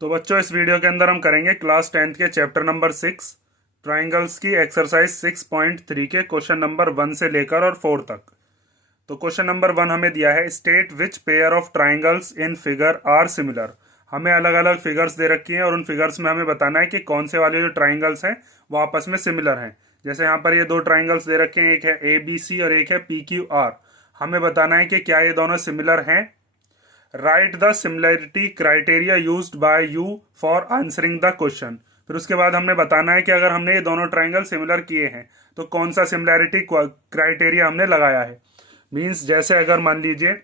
तो बच्चों, इस वीडियो के अंदर हम करेंगे क्लास 10th के चैप्टर नंबर 6 ट्राइंगल्स की एक्सरसाइज 6.3 के क्वेश्चन नंबर 1 से लेकर और 4 तक। तो क्वेश्चन नंबर 1 हमें दिया है, state which pair of triangles in figure are similar. हमें अलग अलग फिगर्स दे रखी हैं और उन फिगर्स में हमें बताना है कि कौन से वाले जो ट्राइंगल्स हैं वो आपस में सिमिलर हैं। जैसे यहाँ पर ये दो ट्राइंगल्स दे रखे हैं, एक है ABC और एक है PQR। हमें बताना है कि क्या ये दोनों सिमिलर हैं। Right the similarity criteria used by you for answering the question. फिर उसके बाद हमने बताना है कि अगर हमने ये दोनों ट्राइंगल सिमिलर किए हैं तो कौन सा सिमिलरिटी क्राइटेरिया हमने लगाया है। मींस जैसे अगर मान लीजिए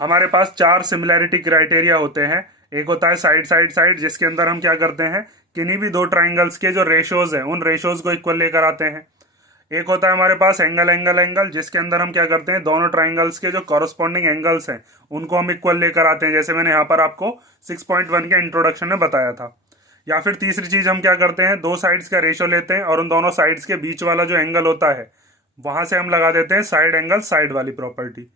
हमारे पास 4 सिमिलरिटी क्राइटेरिया होते हैं। एक होता है साइड साइड साइड, जिसके अंदर हम क्या करते हैं, किन्हीं भी दो ट्राइंगल्स के जो रेशोज हैं उन रेशोज को इक्वल लेकर आते हैं। एक होता है हमारे पास एंगल एंगल एंगल, जिसके अंदर हम क्या करते हैं, दोनों ट्राइंगल्स के जो कॉरस्पॉन्डिंग एंगल्स हैं उनको हम इक्वल लेकर आते हैं, जैसे मैंने यहाँ पर आपको 6.1 के इंट्रोडक्शन में बताया था। या फिर तीसरी चीज हम क्या करते हैं, दो साइड्स का रेशो लेते हैं और उन दोनों साइड्स के बीच वाला जो एंगल होता है वहां से हम लगा देते हैं साइड एंगल साइड वाली प्रॉपर्टी।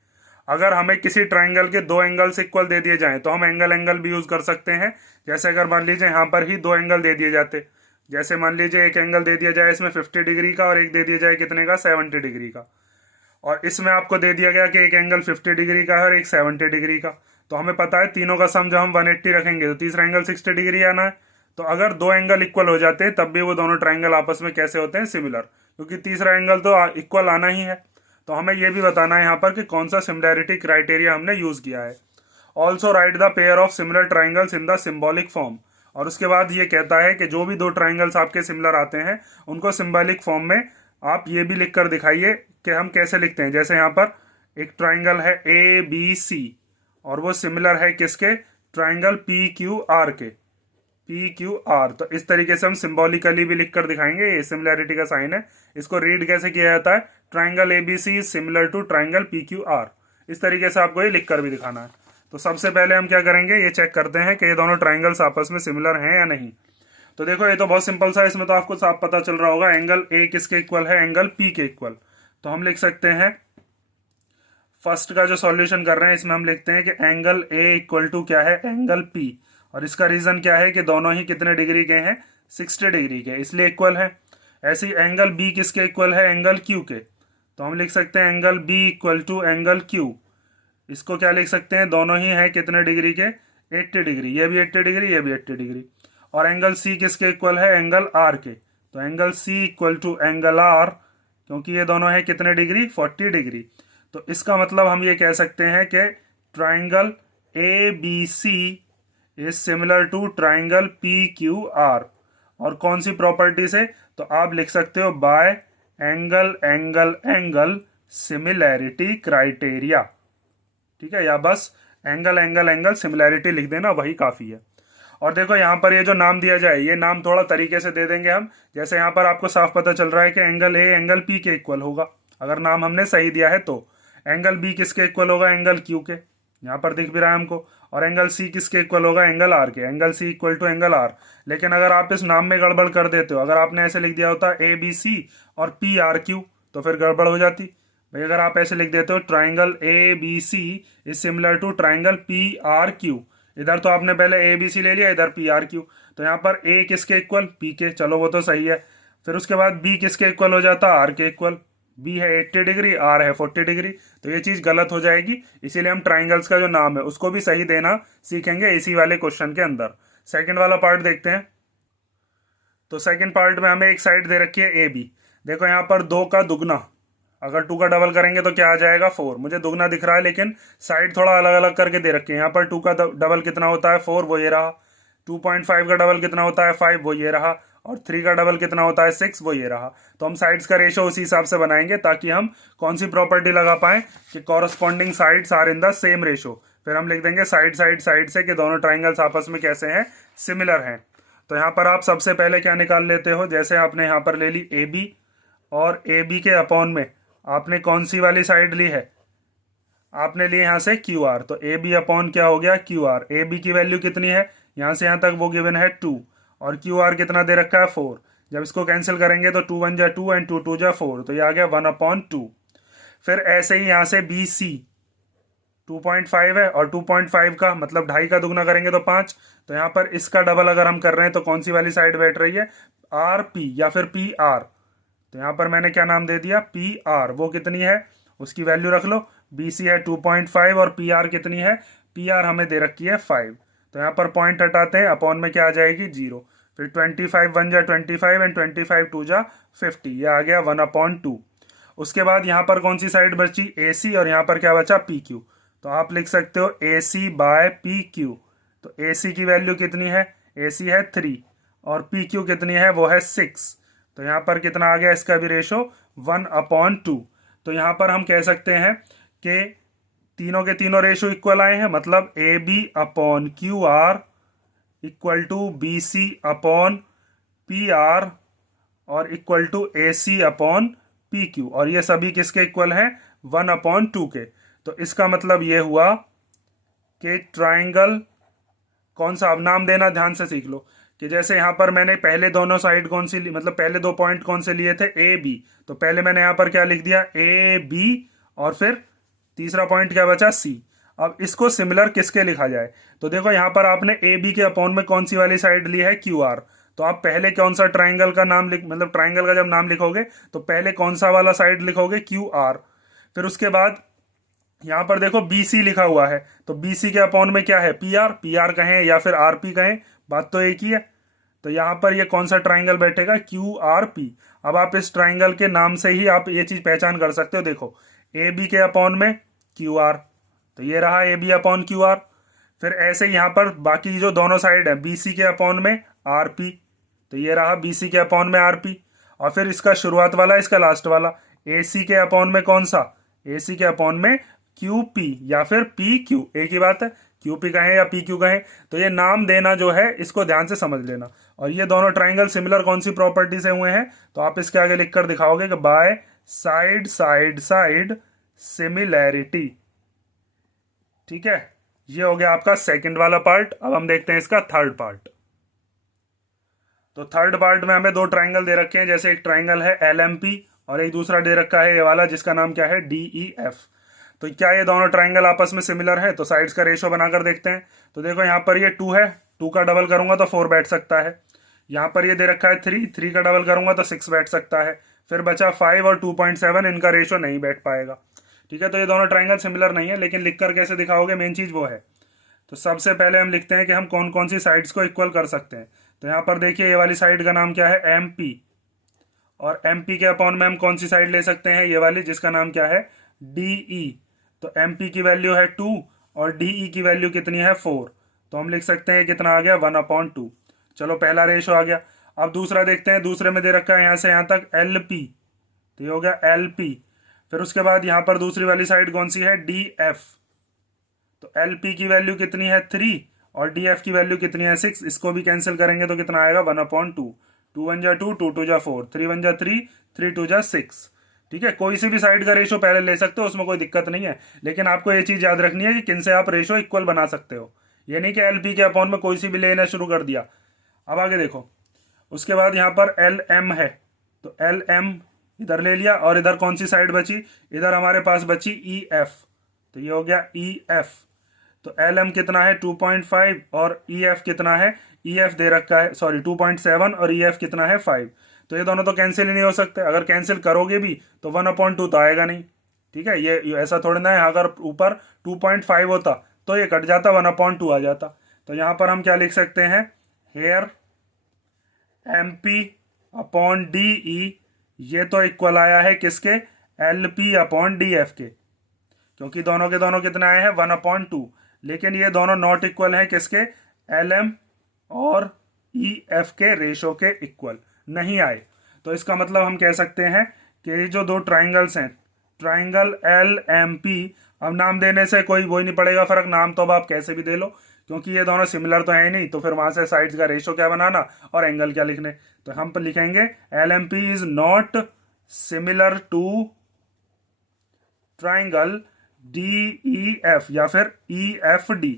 अगर हमें किसी ट्राइंगल के दो एंगल्स इक्वल दे दिए जाएं तो हम एंगल एंगल भी यूज कर सकते हैं। जैसे अगर मान लीजिए यहाँ पर ही दो एंगल दे दिए जाते, जैसे मान लीजिए एक एंगल दे दिया जाए इसमें 50 डिग्री का और एक दे दिया जाए कितने का, 70 डिग्री का। और इसमें आपको दे दिया गया कि एक एंगल 50 डिग्री का है और एक 70 डिग्री का। तो हमें पता है तीनों का सम जब हम 180 रखेंगे तो तीसरा एंगल 60 डिग्री आना है। तो अगर दो एंगल इक्वल हो जाते हैं तब भी वो दोनों ट्राइंगल आपस में कैसे होते हैं, सिमिलर, क्योंकि तीसरा एंगल तो इक्वल आना ही है। तो हमें यह भी बताना है यहाँ पर कि कौन सा सिमिलैरिटी क्राइटेरिया हमने यूज किया है। Also right the pair of similar triangles in the symbolic form. और उसके बाद ये कहता है कि जो भी दो ट्राइंगल्स आपके सिमिलर आते हैं उनको सिंबॉलिक फॉर्म में आप ये भी लिख कर दिखाइए कि हम कैसे लिखते हैं। जैसे यहाँ पर एक ट्राइंगल है ABC और वो सिमिलर है किसके, ट्राइंगल PQR के, PQR। तो इस तरीके से हम सिंबॉलिकली भी लिख कर दिखाएंगे, ये सिमिलैरिटी का साइन है। इसको रीड कैसे किया जाता है, triangle ABC is similar to triangle PQR। इस तरीके से आपको ये लिख कर भी दिखाना है। तो सबसे पहले हम क्या करेंगे, ये चेक करते हैं कि ये दोनों ट्राइंगल्स आपस में सिमिलर हैं या नहीं। तो देखो ये तो बहुत सिंपल सा है, इसमें तो आपको साफ पता चल रहा होगा एंगल A किसके इक्वल है, एंगल P के इक्वल। तो हम लिख सकते हैं, फर्स्ट का जो सॉल्यूशन कर रहे हैं इसमें हम लिखते हैं कि एंगल A इक्वल टू क्या है, एंगल P। और इसका रीजन क्या है कि दोनों ही कितने डिग्री के हैं, 60 डिग्री के, इसलिए इक्वल है। ऐसे ही एंगल B किसके इक्वल है, एंगल Q के। तो हम लिख सकते हैं angle B equal to angle Q। इसको क्या लिख सकते हैं, दोनों ही हैं कितने डिग्री के, 80 डिग्री, ये भी 80 डिग्री, ये भी 80 डिग्री। और एंगल C किसके इक्वल है, एंगल R के। तो angle C equal to angle R, क्योंकि ये दोनों हैं कितने डिग्री, 40 डिग्री। तो इसका मतलब हम ये कह सकते हैं कि triangle ABC is similar to triangle PQR। और कौन सी प्रॉपर्टी से, तो आप लिख सकते हो bye angle angle angle similarity criteria. ठीक है, या बस एंगल एंगल एंगल सिमिलैरिटी लिख देना, वही काफी है। और देखो यहाँ पर ये जो नाम दिया जाए, ये नाम थोड़ा तरीके से दे देंगे हम। जैसे यहाँ पर आपको साफ पता चल रहा है कि एंगल A एंगल P के इक्वल होगा, अगर नाम हमने सही दिया है तो। एंगल B किसके इक्वल होगा, एंगल Q के, यहाँ पर दिख भी रहा है हमको। और एंगल C किसके इक्वल होगा, एंगल R के, angle C equal to angle R। लेकिन अगर आप इस नाम में गड़बड़ कर देते हो, अगर आपने ऐसे लिख दिया होता ABC और PRQ तो फिर गड़बड़ हो जाती। भाई अगर आप ऐसे लिख देते हो triangle ABC is similar to triangle PRQ, इधर तो आपने पहले ABC ले लिया, इधर PRQ, तो यहाँ पर A किसके इक्वल, P के, चलो वो तो सही है। फिर उसके बाद B किसके इक्वल हो जाता, R के इक्वल। B है 80 डिग्री, R है 40 डिग्री, तो ये चीज गलत हो जाएगी। इसीलिए हम ट्राइंगल्स का जो नाम है उसको भी सही देना सीखेंगे इसी वाले क्वेश्चन के अंदर। सेकंड वाला पार्ट देखते हैं। तो सेकंड पार्ट में हमें एक साइड दे रखी है AB। देखो यहाँ पर 2 का दुगना, अगर 2 का डबल करेंगे तो क्या आ जाएगा, 4। मुझे दुगना दिख रहा है लेकिन साइड थोड़ा अलग अलग करके दे रखे हैं। यहाँ पर 2 का डबल कितना होता है, 4, वो ये रहा। 2.5 का डबल कितना होता है, 5, वो ये रहा। और 3 का डबल कितना होता है, 6, वो ये रहा। तो हम साइड्स का रेशो उसी हिसाब से बनाएंगे ताकि हम कौन सी प्रॉपर्टी लगा पाए कि corresponding sides are in the same ratio. फिर हम लिख देंगे साइड साइड साइड से कि दोनों ट्राइंगल्स आपस में कैसे हैं, सिमिलर हैं। तो यहाँ पर आप सबसे पहले क्या निकाल लेते हो, जैसे आपने यहाँ पर ले ली AB और AB के अपॉन में आपने कौन सी वाली साइड ली है, आपने ली यहाँ से QR। तो AB अपॉन क्या हो गया, QR। AB की वैल्यू कितनी है, यहाँ से यहाँ तक वो गिवन है 2, और QR कितना दे रखा है, 4। जब इसको कैंसिल करेंगे तो 2 1 जा 2 एंड 2 2 जा 4, तो ये आ गया 1/2। फिर ऐसे ही यहाँ से BC, 2.5 है, और 2.5 का मतलब 2.5 का दुगना करेंगे तो 5। तो यहाँ पर इसका डबल अगर हम कर रहे हैं तो कौन सी वाली साइड बैठ रही है, आर पी या फिर पी आर। तो यहाँ पर मैंने क्या नाम दे दिया, पी आर। वो कितनी है उसकी वैल्यू रख लो, बी सी है 2.5 और पी आर कितनी है, पी आर हमें दे रखी है 5। तो यहाँ पर पॉइंट हटाते हैं, अपॉन में क्या आ जाएगी 0। फिर 25 1 जा 25 एंड 25 2 जा 50, ये आ गया 1/2। उसके बाद यहाँ पर कौन सी साइड बची, ए सी, और यहाँ पर क्या बचा, पी क्यू। तो आप लिख सकते हो ए सी बाय पी क्यू। तो ए सी की वैल्यू कितनी है, ए सी है 3 और पी क्यू कितनी है, वो है 6। तो यहाँ पर कितना आ गया इसका भी रेशो 1/2। तो यहाँ पर हम कह सकते हैं कि तीनों के तीनों रेशो इक्वल आए हैं, मतलब A B upon Q R equal to B C upon P R और equal to A C upon P Q, और ये सभी किसके इक्वल हैं, 1/2 के। तो इसका मतलब ये हुआ कि ट्राइंगल कौन सा, अब नाम देना ध्यान से सीख लो कि जैसे यहाँ पर मैंने पहले दोनों साइड कौन सी ली, मतलब पहले दो पॉइंट कौन से लिए थे, ए बी। तो पहले मैंने यहाँ पर क्या लिख दिया, ए बी, और फिर तीसरा पॉइंट क्या बचा, सी। अब इसको सिमिलर किसके लिखा जाए, तो देखो यहाँ पर आपने ए बी के अपॉन में कौन सी वाली साइड ली है, क्यू आर। तो आप पहले कौन सा ट्राइंगल का नाम लिख, मतलब ट्राइंगल का जब नाम लिखोगे तो पहले कौन सा वाला साइड लिखोगे, क्यू आर। फिर उसके बाद यहाँ पर देखो बी सी लिखा हुआ है, तो बी सी के अपॉन में क्या है, पी आर। पी आर कहें या फिर आर पी कहें, बात तो एक ही है। तो यहाँ पर ये कौन सा ट्राइंगल बैठेगा, क्यू आर पी। अब आप इस ट्राइंगल के नाम से ही आप ये चीज पहचान कर सकते हो, देखो ए बी के अपॉन में क्यू आर, तो ये रहा A B upon Q R. फिर ऐसे यहाँ पर बाकी जो दोनों साइड है, बी सी के अपॉन में आर पी, तो ये रहा बी सी के अपॉन में आर पी। और फिर इसका शुरुआत वाला, इसका लास्ट वाला, ए सी के अपॉन में कौन सा, ए सी के अपॉन में क्यू पी या फिर पी क्यू, एक ही बात है, क्यू पी कहें या पी क्यू कहें। तो ये नाम देना जो है इसको ध्यान से समझ लेना। और ये दोनों ट्राइंगल सिमिलर कौन सी प्रॉपर्टी से हुए हैं, तो आप इसके आगे लिखकर दिखाओगे कि by side side side similarity. ठीक है, ये हो गया आपका सेकंड वाला पार्ट। अब हम देखते हैं इसका थर्ड पार्ट। तो थर्ड पार्ट में हमें दो ट्राइंगल दे रखे हैं, जैसे एक ट्राइंगल है एल एम पी और एक दूसरा दे रखा है ये वाला जिसका नाम क्या है, डी ई एफ। तो क्या ये दोनों ट्राइंगल आपस में सिमिलर है, तो साइड्स का रेशो बनाकर देखते हैं। तो देखो यहाँ पर ये 2 है, 2 का डबल करूंगा तो 4 बैठ सकता है। यहाँ पर ये दे रखा है 3, 3 का डबल करूंगा तो 6 बैठ सकता है। फिर बचा 5 और 2.7, इनका रेशो नहीं बैठ पाएगा। ठीक है, तो ये दोनों ट्राइंगल सिमिलर नहीं है, लेकिन लिखकर कैसे दिखाओगे, मेन चीज वो है। तो सबसे पहले हम लिखते हैं कि हम कौन कौन सी साइड्स को इक्वल कर सकते हैं। तो यहाँ पर देखिए ये वाली साइड का नाम क्या है, एम पी, और एम पी के अपॉन में हम कौन सी साइड ले सकते हैं, ये वाली जिसका नाम क्या है, डी ई। तो एम पी की वैल्यू है 2 और डी ई की वैल्यू कितनी है 4। तो हम लिख सकते हैं कितना आ गया, 1/2। चलो पहला रेशो आ गया। अब दूसरा देखते हैं, दूसरे में दे रखा है यहाँ से यहाँ तक एल पी, तो ये हो गया एल पी। फिर उसके बाद यहाँ पर दूसरी वाली साइड कौन सी है, डी एफ। तो एल पी की वैल्यू कितनी है 3 और डी एफ की वैल्यू कितनी है 6। इसको भी कैंसिल करेंगे तो कितना आएगा, 1/2। 2 1 जा 2, 2 2 जा 4, 3 1 जा 3, 3 2 जा 6। ठीक है, कोई सी भी साइड का रेशो पहले ले सकते हो, उसमें कोई दिक्कत नहीं है। लेकिन आपको ये चीज याद रखनी है कि किन से आप रेशो इक्वल बना सकते हो, ये नहीं कि एल पी के अपॉन में कोई सी भी लेना शुरू कर दिया। अब आगे देखो, उसके बाद यहाँ पर एल एम है, तो एल एम इधर ले लिया, और इधर कौन सी साइड बची, इधर हमारे पास बची ई एफ, तो ये हो गया ई एफ। तो एल एम कितना है 2.5 और ई एफ कितना है, ई एफ दे रखा है, सॉरी 2.7 और ई एफ कितना है 5। तो ये दोनों तो कैंसिल ही नहीं हो सकते, अगर कैंसिल करोगे भी तो 1/2 तो आएगा नहीं। ठीक है, ये ऐसा थोड़ी ना है, अगर ऊपर 2.5 होता तो ये कट जाता, 1/2 आ जाता। तो यहाँ पर हम क्या लिख सकते हैं, here M P upon D E, ये तो इक्वल आया है किसके, L P upon D F के, क्योंकि दोनों के दोनों कितने आए हैं 1/2। लेकिन ये दोनों नॉट इक्वल हैं किसके, एल एम और ई एफ के रेशो के इक्वल नहीं आए। तो इसका मतलब हम कह सकते हैं कि ये जो दो ट्राइंगल्स हैं, ट्राइंगल एल एम पी, अब नाम देने से कोई वही नहीं पड़ेगा फर्क, नाम तो अब आप कैसे भी दे लो, क्योंकि ये दोनों सिमिलर तो है ही नहीं। तो फिर वहां से साइड्स का रेशो क्या बनाना और एंगल क्या लिखने, तो हम लिखेंगे L M P is not similar to triangle D E F या फिर E F D,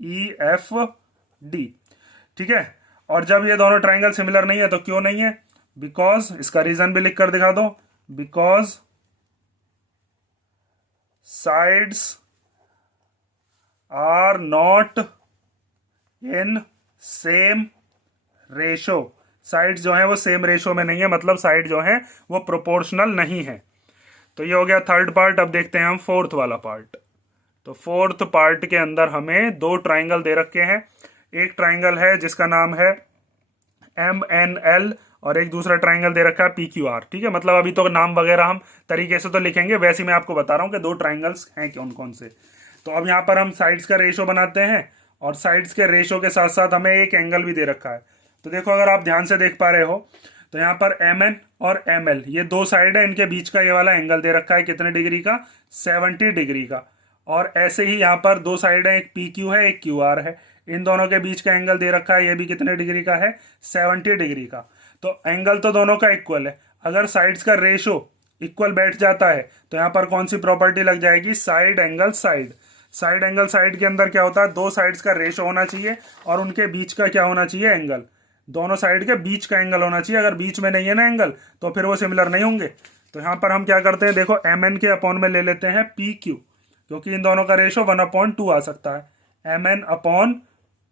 E F D. ठीक है, और जब ये दोनों ट्राइंगल सिमिलर नहीं है तो क्यों नहीं है, बिकॉज, इसका रीजन भी लिख कर दिखा दो, because sides are not in same ratio, side जो है वो सेम रेशो में नहीं है, मतलब साइड जो है वो प्रोपोर्शनल नहीं है। तो ये हो गया थर्ड पार्ट। अब देखते हैं हम फोर्थ वाला पार्ट। तो फोर्थ पार्ट के अंदर हमें दो ट्राइंगल दे रखे हैं। एक ट्राइंगल है जिसका नाम है MNL और एक दूसरा ट्राइंगल दे रखा है PQR। ठीक है, मतलब अभी तो नाम वगैरह हम तरीके से तो लिखेंगे, वैसे मैं आपको बता रहा हूँ कि दो ट्राइंगल्स हैं कौन कौन से। तो अब यहाँ पर हम साइड्स का रेशो बनाते हैं और साइड्स के रेशो के साथ साथ हमें एक एंगल भी दे रखा है। तो देखो, अगर आप ध्यान से देख पा रहे हो तो यहाँ पर MN और ML ये दो साइड है, इनके बीच का ये वाला एंगल दे रखा है कितने डिग्री का, 70 डिग्री का। और ऐसे ही यहाँ पर दो साइड है, एक PQ है एक QR है, इन दोनों के बीच का एंगल दे रखा है, ये भी कितने डिग्री का है, 70 डिग्री का। तो एंगल तो दोनों का इक्वल है। अगर साइड्स का रेशो इक्वल बैठ जाता है तो यहाँ पर कौन सी प्रॉपर्टी लग जाएगी, side angle side. Side angle side के अंदर क्या होता है, दो साइड्स का रेशो होना चाहिए और उनके बीच का क्या होना चाहिए, एंगल। दोनों साइड के बीच का एंगल होना चाहिए। अगर बीच में नहीं है ना एंगल तो फिर वो सिमिलर नहीं होंगे। तो यहाँ पर हम क्या करते हैं, देखो MN के अपॉन में ले लेते हैं PQ, क्योंकि इन दोनों का रेशो 1/2 आ सकता है। MN अपॉन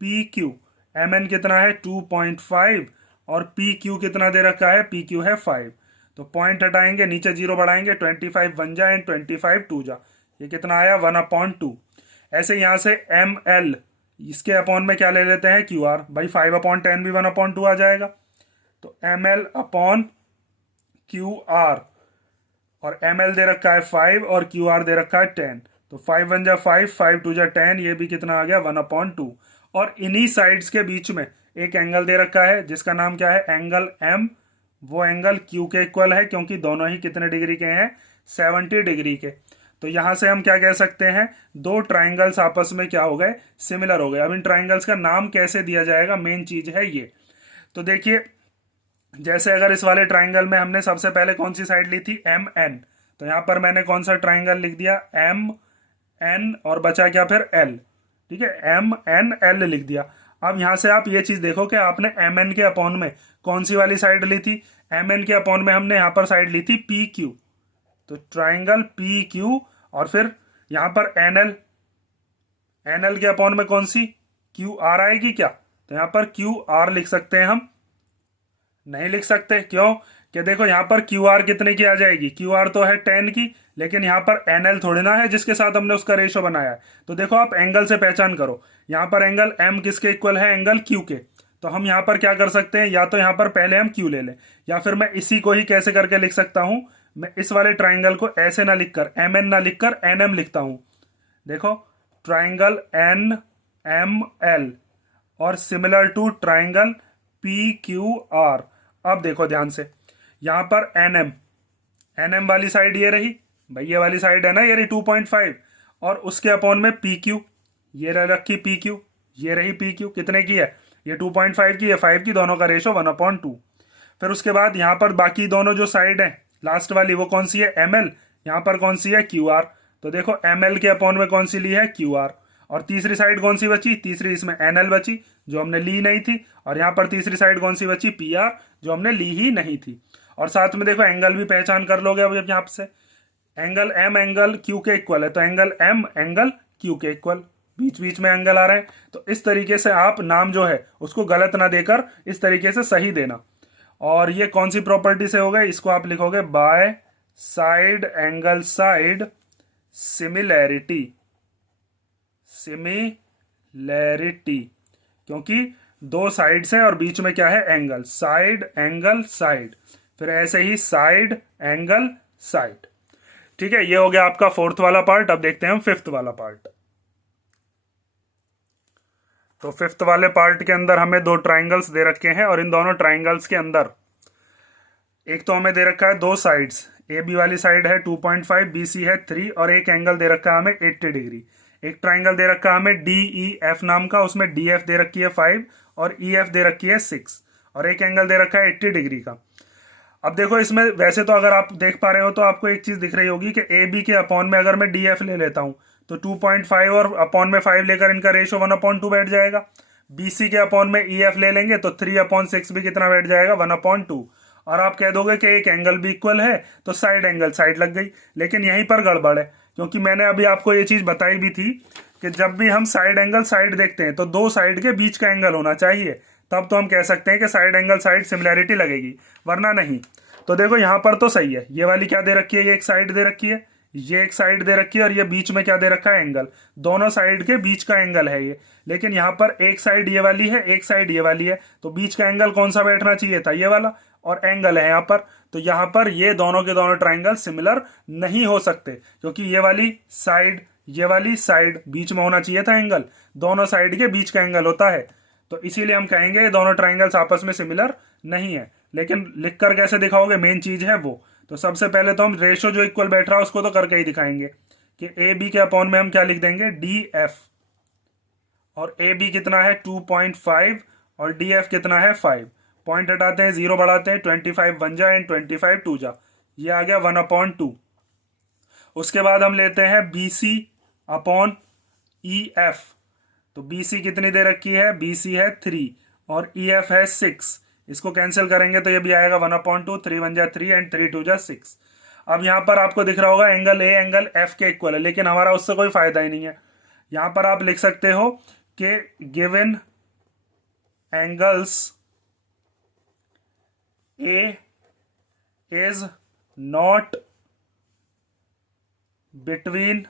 PQ, MN कितना है 2.5 और PQ कितना दे रखा है, PQ है 5। तो पॉइंट हटाएंगे, नीचे जीरो बढ़ाएंगे, 25 बन जाए एंड 25 2 जा, ये कितना आया 1/2। ऐसे यहाँ से ML, इसके अपॉन में क्या ले लेते हैं, QR। भाई 5/10 भी 1/2 आ जाएगा। तो ML अपॉन QR, और ML दे रखा है 5 और QR दे रखा है 10। तो 5 1 जा 5, 5 2 जा 10, ये भी कितना आ गया 1/2। और इन्हीं साइड्स के बीच में एक एंगल दे रखा है जिसका नाम क्या है, एंगल M। वो एंगल Q के इक्वल है क्योंकि दोनों ही कितने डिग्री के हैं, 70 डिग्री के। तो यहां से हम क्या कह सकते हैं, दो ट्राइंगल्स आपस में क्या हो गए, सिमिलर हो गए। अब इन ट्राइंगल्स का नाम कैसे दिया जाएगा, मेन चीज है ये। तो देखिए, जैसे अगर इस वाले ट्राइंगल में हमने सबसे पहले कौन सी साइड ली थी, MN, तो यहां पर मैंने कौन सा ट्राइंगल लिख दिया, MN, और बचा क्या फिर L। ठीक है, MNL लिख दिया। अब यहां से आप ये चीज देखो कि आपने MN के अपॉन में कौन सी वाली साइड ली थी, MN के अपॉन में हमने यहां पर साइड ली थी PQ। तो ट्राइंगल PQ, और फिर यहां पर NL के अपॉन में कौन सी, QR आएगी क्या। तो यहां पर QR लिख सकते हैं हम, नहीं लिख सकते, क्यों कि देखो यहां पर QR कितने की आ जाएगी, QR तो है 10 की, लेकिन यहां पर NL थोड़ी ना है जिसके साथ हमने उसका रेशो बनाया है। तो देखो आप एंगल से पहचान करो, यहां पर एंगल M किसके इक्वल है, एंगल Q के। तो हम यहां पर क्या कर सकते हैं, या तो यहां पर पहले हम Q ले लें, या फिर मैं इसी को ही कैसे करके लिख सकता हूं, मैं इस वाले ट्राइंगल को ऐसे ना लिखकर, MN ना लिखकर NM लिखता हूं। देखो, ट्राइंगल NML और सिमिलर टू ट्राइंगल PQR। अब देखो ध्यान से, यहां पर NM वाली साइड ये रही, भाई ये वाली साइड है ना, ये रही 2.5, और उसके अपॉन में PQ, ये रखी PQ, ये रही PQ, कितने की है, ये 2.5 की है, 5 की, दोनों का रेशो 1/2। फिर उसके बाद यहां पर बाकी दोनों जो साइड है लास्ट वाली, वो कौन सी है, ML, यहां पर कौन सी है, QR। तो देखो ML के अपॉन में कौन सी ली है, QR। और तीसरी साइड कौन सी बची, तीसरी इसमें NL बची जो हमने ली नहीं थी, और यहां पर तीसरी साइड कौन सी बची, PR, जो हमने ली ही नहीं थी। और साथ में देखो एंगल भी पहचान कर लोगे अब यहां से, एंगल M एंगल Q के इक्वल है, तो एंगल M एंगल Q के इक्वल, बीच बीच में एंगल आ रहे हैं। तो इस तरीके से आप नाम जो है उसको गलत ना देकर इस तरीके से सही देना। और ये कौन सी प्रॉपर्टी से हो गए, इसको आप लिखोगे bye side angle side similarity, similarity, क्योंकि दो साइड्स हैं और बीच में क्या है, एंगल, साइड एंगल साइड, फिर ऐसे ही साइड एंगल साइड। ठीक है, ये हो गया आपका फोर्थ वाला पार्ट। अब देखते हैं हम फिफ्थ वाला पार्ट। तो फिफ्थ वाले पार्ट के अंदर हमें दो ट्राइंगल्स दे रखे हैं, और इन दोनों ट्राइंगल्स के अंदर एक तो हमें दे रखा है दो साइड्स, ए बी वाली साइड है 2.5, बी सी है 3, और एक एंगल दे रखा है हमें 80 डिग्री। एक ट्राइंगल दे रखा है हमें DEF नाम का, उसमें DF दे रखी है 5 और EF दे रखी है 6, और एक एंगल दे रखा है 80 डिग्री का। अब देखो इसमें वैसे तो अगर आप देख पा रहे हो तो आपको एक चीज दिख रही होगी कि AB के अपॉन में अगर मैं DF ले लेता हूं तो 2.5 और अपॉन में 5 लेकर इनका रेशो 1/2 बैठ जाएगा। BC के अपॉन में EF ले लेंगे तो 3/6 भी कितना बैठ जाएगा, 1/2। और आप कह दोगे कि एक एंगल भी इक्वल है तो साइड एंगल साइड लग गई, लेकिन यहीं पर गड़बड़ है, क्योंकि मैंने अभी आपको ये चीज बताई भी थी कि जब भी हम साइड एंगल साइड देखते हैं तो दो साइड के बीच का एंगल होना चाहिए, तब तो हम कह सकते हैं कि साइड एंगल साइड सिमिलैरिटी लगेगी, वरना नहीं। तो देखो यहाँ पर तो सही है, ये वाली क्या दे रखी है, ये एक साइड दे रखी है, ये एक साइड दे रखी है, और ये बीच में क्या दे रखा है, एंगल। दोनों साइड के बीच का एंगल है ये। लेकिन यहाँ पर एक साइड ये वाली है, एक साइड ये वाली है, तो बीच का एंगल कौन सा बैठना चाहिए था, ये वाला, और एंगल है यहाँ पर। तो यहाँ पर ये दोनों के दोनों ट्राइंगल सिमिलर नहीं हो सकते, क्योंकि ये वाली साइड बीच में होना चाहिए था एंगल, दोनों साइड के बीच का एंगल होता है। तो इसीलिए हम कहेंगे ये दोनों ट्राइंगल्स आपस में सिमिलर नहीं है। लेकिन लिखकर कैसे दिखाओगे, मेन चीज है वो। तो सबसे पहले तो हम रेशो जो इक्वल बैठ रहा है उसको तो करके ही दिखाएंगे कि ए बी के अपॉन में हम क्या लिख देंगे, डी एफ, और ए बी कितना है 2.5 और डी एफ कितना है 5। पॉइंट हटाते हैं, 0 बढ़ाते हैं, 25 1 जा एंड 25 2 जा, ये आ गया 1/2। उसके बाद हम लेते हैं B C upon E F. तो बी सी कितनी दे रखी है, बी सी है 3 और ई एफ है 6। इसको कैंसिल करेंगे तो ये भी आएगा 1/2, 3 1 जा 3 एंड 3 2 जा 6। अब यहाँ पर आपको दिख रहा होगा एंगल ए एंगल एफ के इक्वल है, लेकिन हमारा उससे कोई फायदा ही नहीं है। यहाँ पर आप लिख सकते हो कि given angles A is not between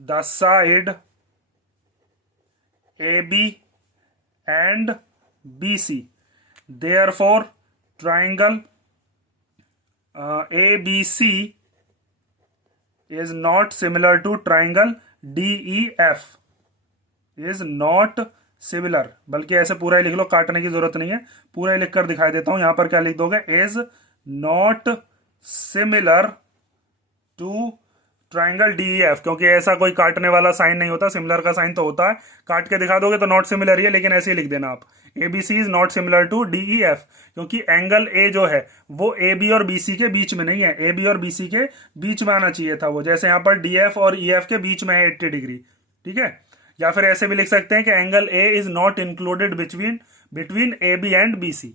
the side AB and BC, therefore triangle ABC is not similar to triangle DEF, is not similar। बल्कि ऐसे पूरा ही लिख लो, काटने की जरूरत नहीं है, पूरा ही लिख कर दिखाई देता हूं। यहां पर क्या लिख दोगे, is not similar to triangle DEF, क्योंकि ऐसा कोई काटने वाला साइन नहीं होता, सिमिलर का साइन तो होता है, काट के दिखा दोगे तो नॉट सिमिलर ही है, लेकिन ऐसे ही लिख देना आप, ABC is not similar to DEF, क्योंकि एंगल A जो है वो AB और BC के बीच में नहीं है, AB और BC के बीच में आना चाहिए था वो, जैसे यहाँ पर DF और EF के बीच में है 80 डिग्री, ठीक है। या फिर ऐसे भी लिख सकते हैं कि angle A is not included between AB and BC।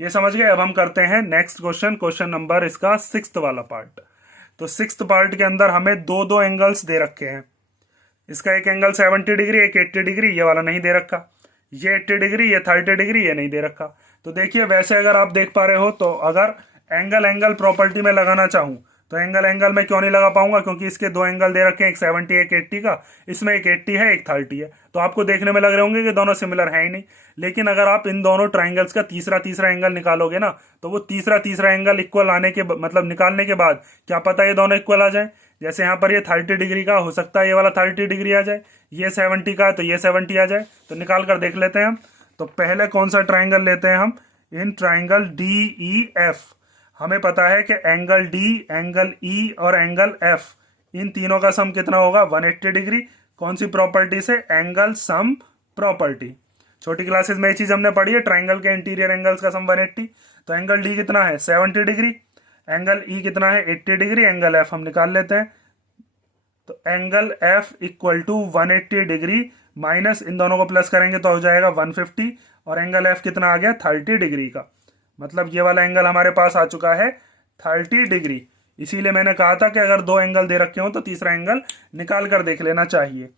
ये समझ गए। अब हम करते हैं नेक्स्ट क्वेश्चन नंबर इसका 6th वाला पार्ट। तो 6th पार्ट के अंदर हमें दो एंगल्स दे रखे हैं। इसका एक एंगल 70 डिग्री, एक 80 डिग्री, ये वाला नहीं दे रखा, ये 80 डिग्री, ये 30 डिग्री, ये नहीं दे रखा। तो देखिए, वैसे अगर आप देख पा रहे हो तो अगर एंगल प्रॉपर्टी में लगाना चाहूं तो एंगल में क्यों नहीं लगा पाऊंगा, क्योंकि इसके दो एंगल दे रखे हैं, एक 70 एक 80 का, इसमें एक 80 है एक 30 है, तो आपको देखने में लग रहे होंगे कि दोनों सिमिलर है ही नहीं। लेकिन अगर आप इन दोनों ट्राइंगल्स का तीसरा एंगल निकालोगे ना, तो वो तीसरा एंगल इक्वल आने के मतलब निकालने के बाद क्या पता ये दोनों इक्वल आ जाए। जैसे यहाँ पर ये 30 डिग्री का, हो सकता है ये वाला 30 डिग्री आ जाए, ये 70 का है तो ये 70 आ जाए। तो निकाल कर देख लेते हैं हम। तो पहले कौन सा ट्राइंगल लेते हैं हम, इन ट्राइंगल DEF। हमें पता है कि एंगल D, एंगल E और एंगल F, इन तीनों का सम कितना होगा, 180 डिग्री। कौन सी प्रॉपर्टी से, एंगल सम प्रॉपर्टी। छोटी क्लासेस में ये चीज हमने पढ़ी है, ट्राइंगल के इंटीरियर एंगल्स का सम 180। तो एंगल D कितना है, 70 डिग्री, एंगल E कितना है, 80 डिग्री, एंगल F हम निकाल लेते हैं। तो angle F equal to 180 degree minus इन दोनों को प्लस करेंगे तो हो जाएगा 150, और एंगल F कितना आ गया, 30 डिग्री का। मतलब ये वाला एंगल हमारे पास आ चुका है 30 डिग्री। इसीलिए मैंने कहा था कि अगर दो एंगल दे रखे हो तो तीसरा एंगल निकाल कर देख लेना चाहिए।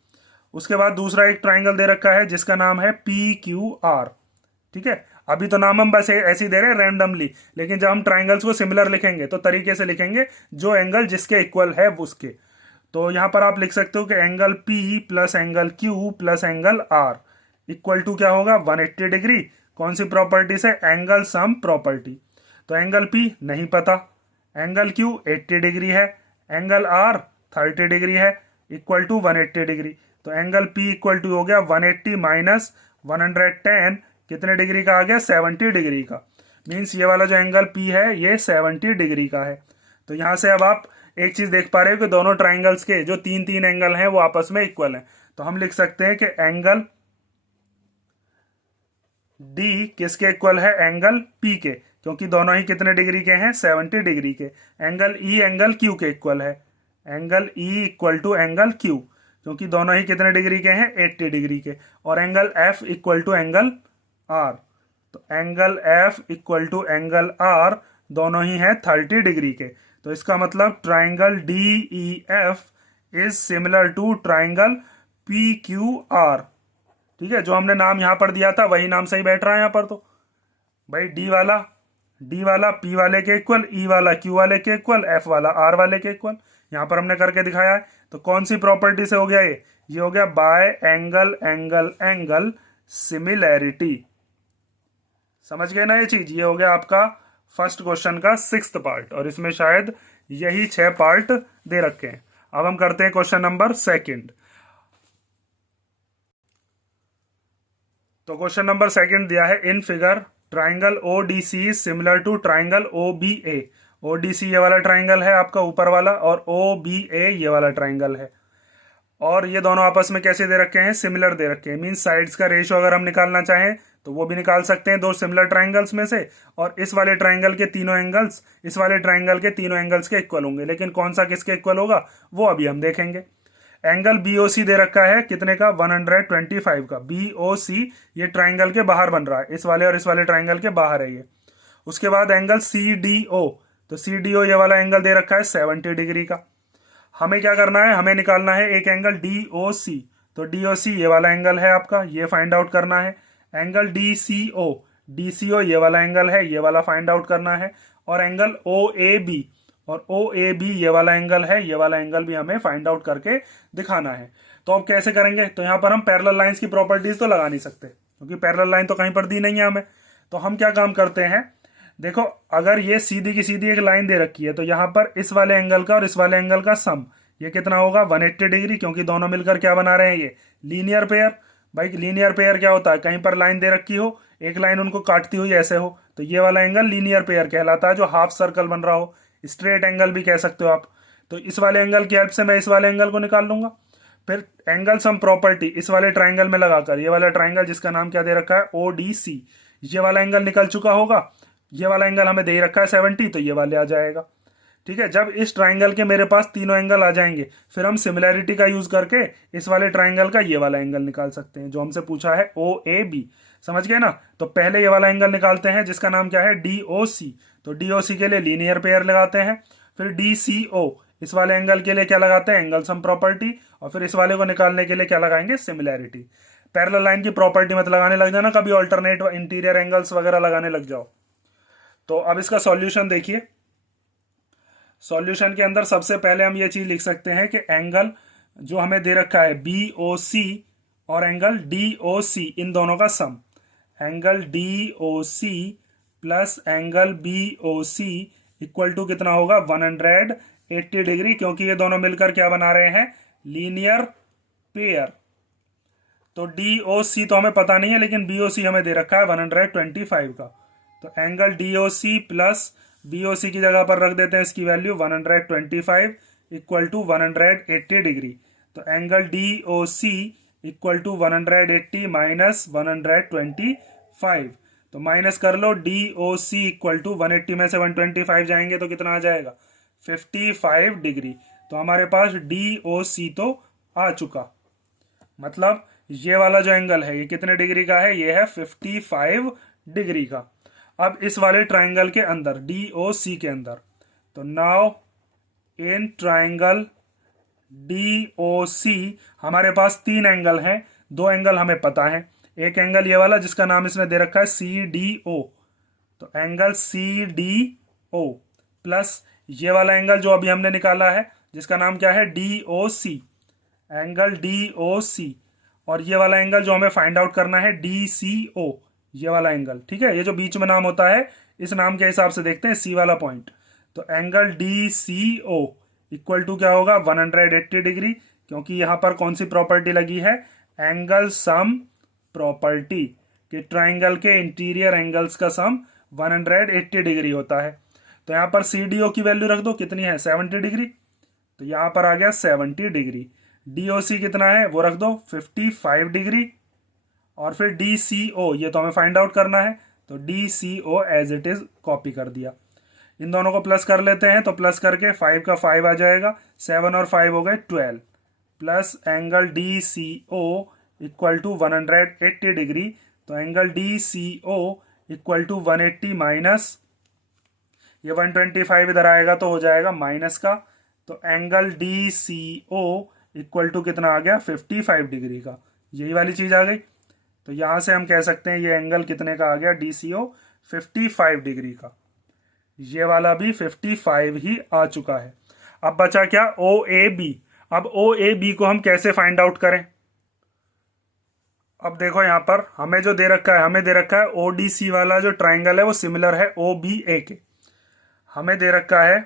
उसके बाद दूसरा एक ट्राइंगल दे रखा है जिसका नाम है PQR, ठीक है। अभी तो नाम हम बस ऐसे ही दे रहे हैं रैंडमली, लेकिन जब हम ट्राइंगल्स को सिमिलर लिखेंगे तो तरीके से लिखेंगे, जो एंगल जिसके इक्वल है उसके। तो यहां पर आप लिख सकते हो कि angle P plus angle Q plus angle R equal to क्या होगा, 180 डिग्री। कौन सी प्रॉपर्टी से, एंगल सम प्रॉपर्टी। तो एंगल P नहीं पता, एंगल Q 80 डिग्री है, एंगल R 30 डिग्री है, इक्वल टू 180 डिग्री। तो एंगल P इक्वल टू हो गया 180 माइनस 110, कितने डिग्री का आ गया, 70 डिग्री का। मीन्स ये वाला जो एंगल P है ये 70 डिग्री का है। तो यहां से अब आप एक चीज देख पा रहे हो कि दोनों ट्राइंगल्स के जो तीन एंगल हैं वो आपस में इक्वल हैं। तो हम लिख सकते हैं कि एंगल D किसके इक्वल है, एंगल P के, क्योंकि दोनों ही कितने डिग्री के हैं, 70 डिग्री के। एंगल E एंगल Q के इक्वल है, angle E equal to angle Q, क्योंकि दोनों ही कितने डिग्री के हैं, 80 डिग्री के। और angle F equal to angle R, तो angle F equal to angle R दोनों ही हैं 30 डिग्री के। तो इसका मतलब triangle DEF is similar to triangle P Q R. ठीक है, जो हमने नाम यहां पर दिया था वही नाम सही बैठ रहा है यहां पर। तो भाई डी वाला पी वाले के इक्वल, ई वाला क्यू वाले के इक्वल, एफ वाला आर वाले के इक्वल। यहां पर हमने करके दिखाया है। तो कौन सी प्रॉपर्टी से हो गया ये हो गया bye angle angle angle similarity. समझ गए ना ये चीज? ये हो गया आपका फर्स्ट क्वेश्चन का 6th पार्ट, और इसमें शायद यही 6 पार्ट दे रखे हैं। अब हम करते हैं क्वेश्चन नंबर 2। तो क्वेश्चन नंबर 2 दिया है in figure triangle O D C is similar to triangle O B A. O D C ये वाला ट्राइंगल है आपका ऊपर वाला, और ओ बी ए ये वाला ट्राइंगल है। और ये दोनों आपस में कैसे दे रखे हैं? सिमिलर दे रखे हैं। मींस साइड्स का रेशियो अगर हम निकालना चाहें तो वो भी निकाल सकते हैं दो सिमिलर ट्राइंगल्स में से। और इस वाले ट्राइंगल के तीनों एंगल्स इस वाले ट्राइंगल के तीनों एंगल्स के इक्वल होंगे, लेकिन कौन सा किसके इक्वल होगा वो अभी हम देखेंगे। एंगल बीओसी दे रखा है कितने का? 125 का। बीओसी ये ट्राइंगल के बाहर बन रहा है, इस वाले और इस वाले ट्राइंगल के बाहर है ये। उसके बाद एंगल सीडीओ, तो सीडीओ ये वाला एंगल दे रखा है 70 डिग्री का। हमें क्या करना है? हमें निकालना है एक एंगल डीओसी। तो डीओसी ये वाला एंगल है आपका, ये फाइंड आउट करना है। एंगल डीसीओ, डीसीओ ये वाला एंगल है, ये वाला फाइंड आउट करना है। और एंगल ओ ए बी, और ओ ए बी ये वाला एंगल है, ये वाला एंगल भी हमें फाइंड आउट करके दिखाना है। तो अब कैसे करेंगे? तो यहां पर हम पैरेलल लाइंस की प्रॉपर्टीज तो लगा नहीं सकते, क्योंकि पैरेलल लाइन तो कहीं पर दी नहीं है हमें। तो हम क्या काम करते हैं, देखो अगर ये सीधी की सीधी एक लाइन दे रखी है, तो यहां पर इस वाले एंगल का और इस वाले एंगल का सम ये कितना होगा? 180 डिग्री, क्योंकि दोनों मिलकर क्या बना रहे हैं? ये लीनियर पेयर। भाई लीनियर पेयर क्या होता है? कहीं पर लाइन दे रखी हो, एक लाइन उनको काटती हुई ऐसे हो, तो ये वाला एंगल लीनियर पेयर कहलाता है, जो हाफ सर्कल बन रहा हो। स्ट्रेट एंगल भी कह सकते हो आप। तो इस वाले एंगल की हेल्प से मैं इस वाले एंगल को निकाल लूंगा। फिर एंगल सम प्रॉपर्टी इस वाले ट्राइंगल में लगाकर, ये वाला ट्राइंगल जिसका नाम क्या दे रखा है? ओ डी सी, ये वाला एंगल निकल चुका होगा। ये वाला एंगल हमें दे रखा है 70, तो ये वाले आ जाएगा। ठीक है, जब इस ट्राइंगल के मेरे पास तीनों एंगल आ जाएंगे, फिर हम सिमिलैरिटी का यूज करके इस वाले ट्राइंगल का ये वाला एंगल निकाल सकते हैं, जो हमसे पूछा है ओ ए बी। समझ गए ना? तो पहले ये वाला एंगल निकालते हैं जिसका नाम क्या है? डी ओ सी। तो डी ओ सी के लिए लीनियर पेयर लगाते हैं। फिर डी सी ओ इस वाले एंगल के लिए क्या लगाते हैं? Angle sum property. और फिर इस वाले को निकालने के लिए क्या लगाएंगे? सिमिलैरिटी। पैरेलल लाइन की प्रॉपर्टी मत लगाने लग जाना कभी, ऑल्टरनेट इंटीरियर एंगल्स वगैरह लगाने लग जाओ। तो अब इसका सॉल्यूशन देखिए। सॉल्यूशन के अंदर सबसे पहले हम ये चीज लिख सकते हैं कि एंगल जो हमें दे रखा है बी ओ सी और एंगल डी ओ सी, इन दोनों का sum, angle D O C plus angle B O C equal to कितना होगा? 180 डिग्री, क्योंकि ये दोनों मिलकर क्या बना रहे हैं? Linear pair. तो डी ओ सी तो हमें पता नहीं है, लेकिन बी ओ सी हमें दे रखा है 125 का। तो angle D O C plus B O C की जगह पर रख देते हैं इसकी वैल्यू 125 इक्वल टू 180 डिग्री। तो angle D O C equal to 180 minus 125। तो माइनस कर लो, D O C equal to 180 में से 125 जाएंगे तो कितना आ जाएगा? 55 डिग्री। तो हमारे पास डी ओ सी तो आ चुका। मतलब ये वाला जो एंगल है ये कितने डिग्री का है? ये है 55 डिग्री का। अब इस वाले ट्राइंगल के अंदर डी ओ सी के अंदर, तो now in triangle D O C हमारे पास 3 एंगल हैं। 2 एंगल हमें पता है, एक एंगल ये वाला जिसका नाम इसने दे रखा है सी डी ओ। तो angle C D O plus ये वाला एंगल जो अभी हमने निकाला है जिसका नाम क्या है? डी ओ सी। एंगल डी ओ सी, और ये वाला एंगल जो हमें फाइंड आउट करना है डी सी ओ, ये वाला एंगल। ठीक है, ये जो बीच में नाम होता है इस नाम के हिसाब से देखते हैं सी वाला पॉइंट। तो angle D C O equal to क्या होगा? 180 डिग्री, क्योंकि यहां पर कौन सी प्रॉपर्टी लगी है? एंगल सम प्रॉपर्टी, कि ट्राइंगल के इंटीरियर एंगल्स का सम 180 डिग्री होता है। तो यहां पर सी डी ओ की वैल्यू रख दो, कितनी है? 70 डिग्री। तो यहां पर आ गया 70 डिग्री। डी ओ सी कितना है वो रख दो, 55 डिग्री। और फिर डी सी ओ ये तो हमें फाइंड आउट करना है, तो D C O as it is copy कर दिया। इन दोनों को प्लस कर लेते हैं, तो प्लस करके 5 का 5 आ जाएगा, 7 और 5 हो गए 12, plus angle D C O equal to 180 degree. तो angle D C O equal to 180 minus ये 125 इधर आएगा तो हो जाएगा माइनस का, तो angle D C O equal to कितना आ गया, 55 डिग्री का। यही वाली चीज आ गई। तो यहां से हम कह सकते हैं ये एंगल कितने का आ गया, डी सी ओ 55 डिग्री का। ये वाला भी 55 ही आ चुका है। अब बचा क्या, ओ ए बी। अब ओ ए बी को हम कैसे फाइंड आउट करें। अब देखो यहां पर हमें जो दे रखा है, हमें दे रखा है ओ डी सी वाला जो ट्राइंगल है वो सिमिलर है ओ बी ए के। हमें दे रखा है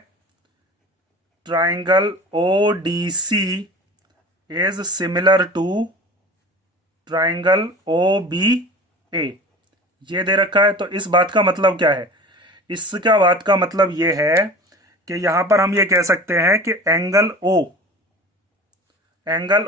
triangle O D C is similar to triangle O B A. ये दे रखा है। तो इस बात का मतलब क्या है, इसका बात का मतलब ये है कि यहां पर हम ये कह सकते हैं कि एंगल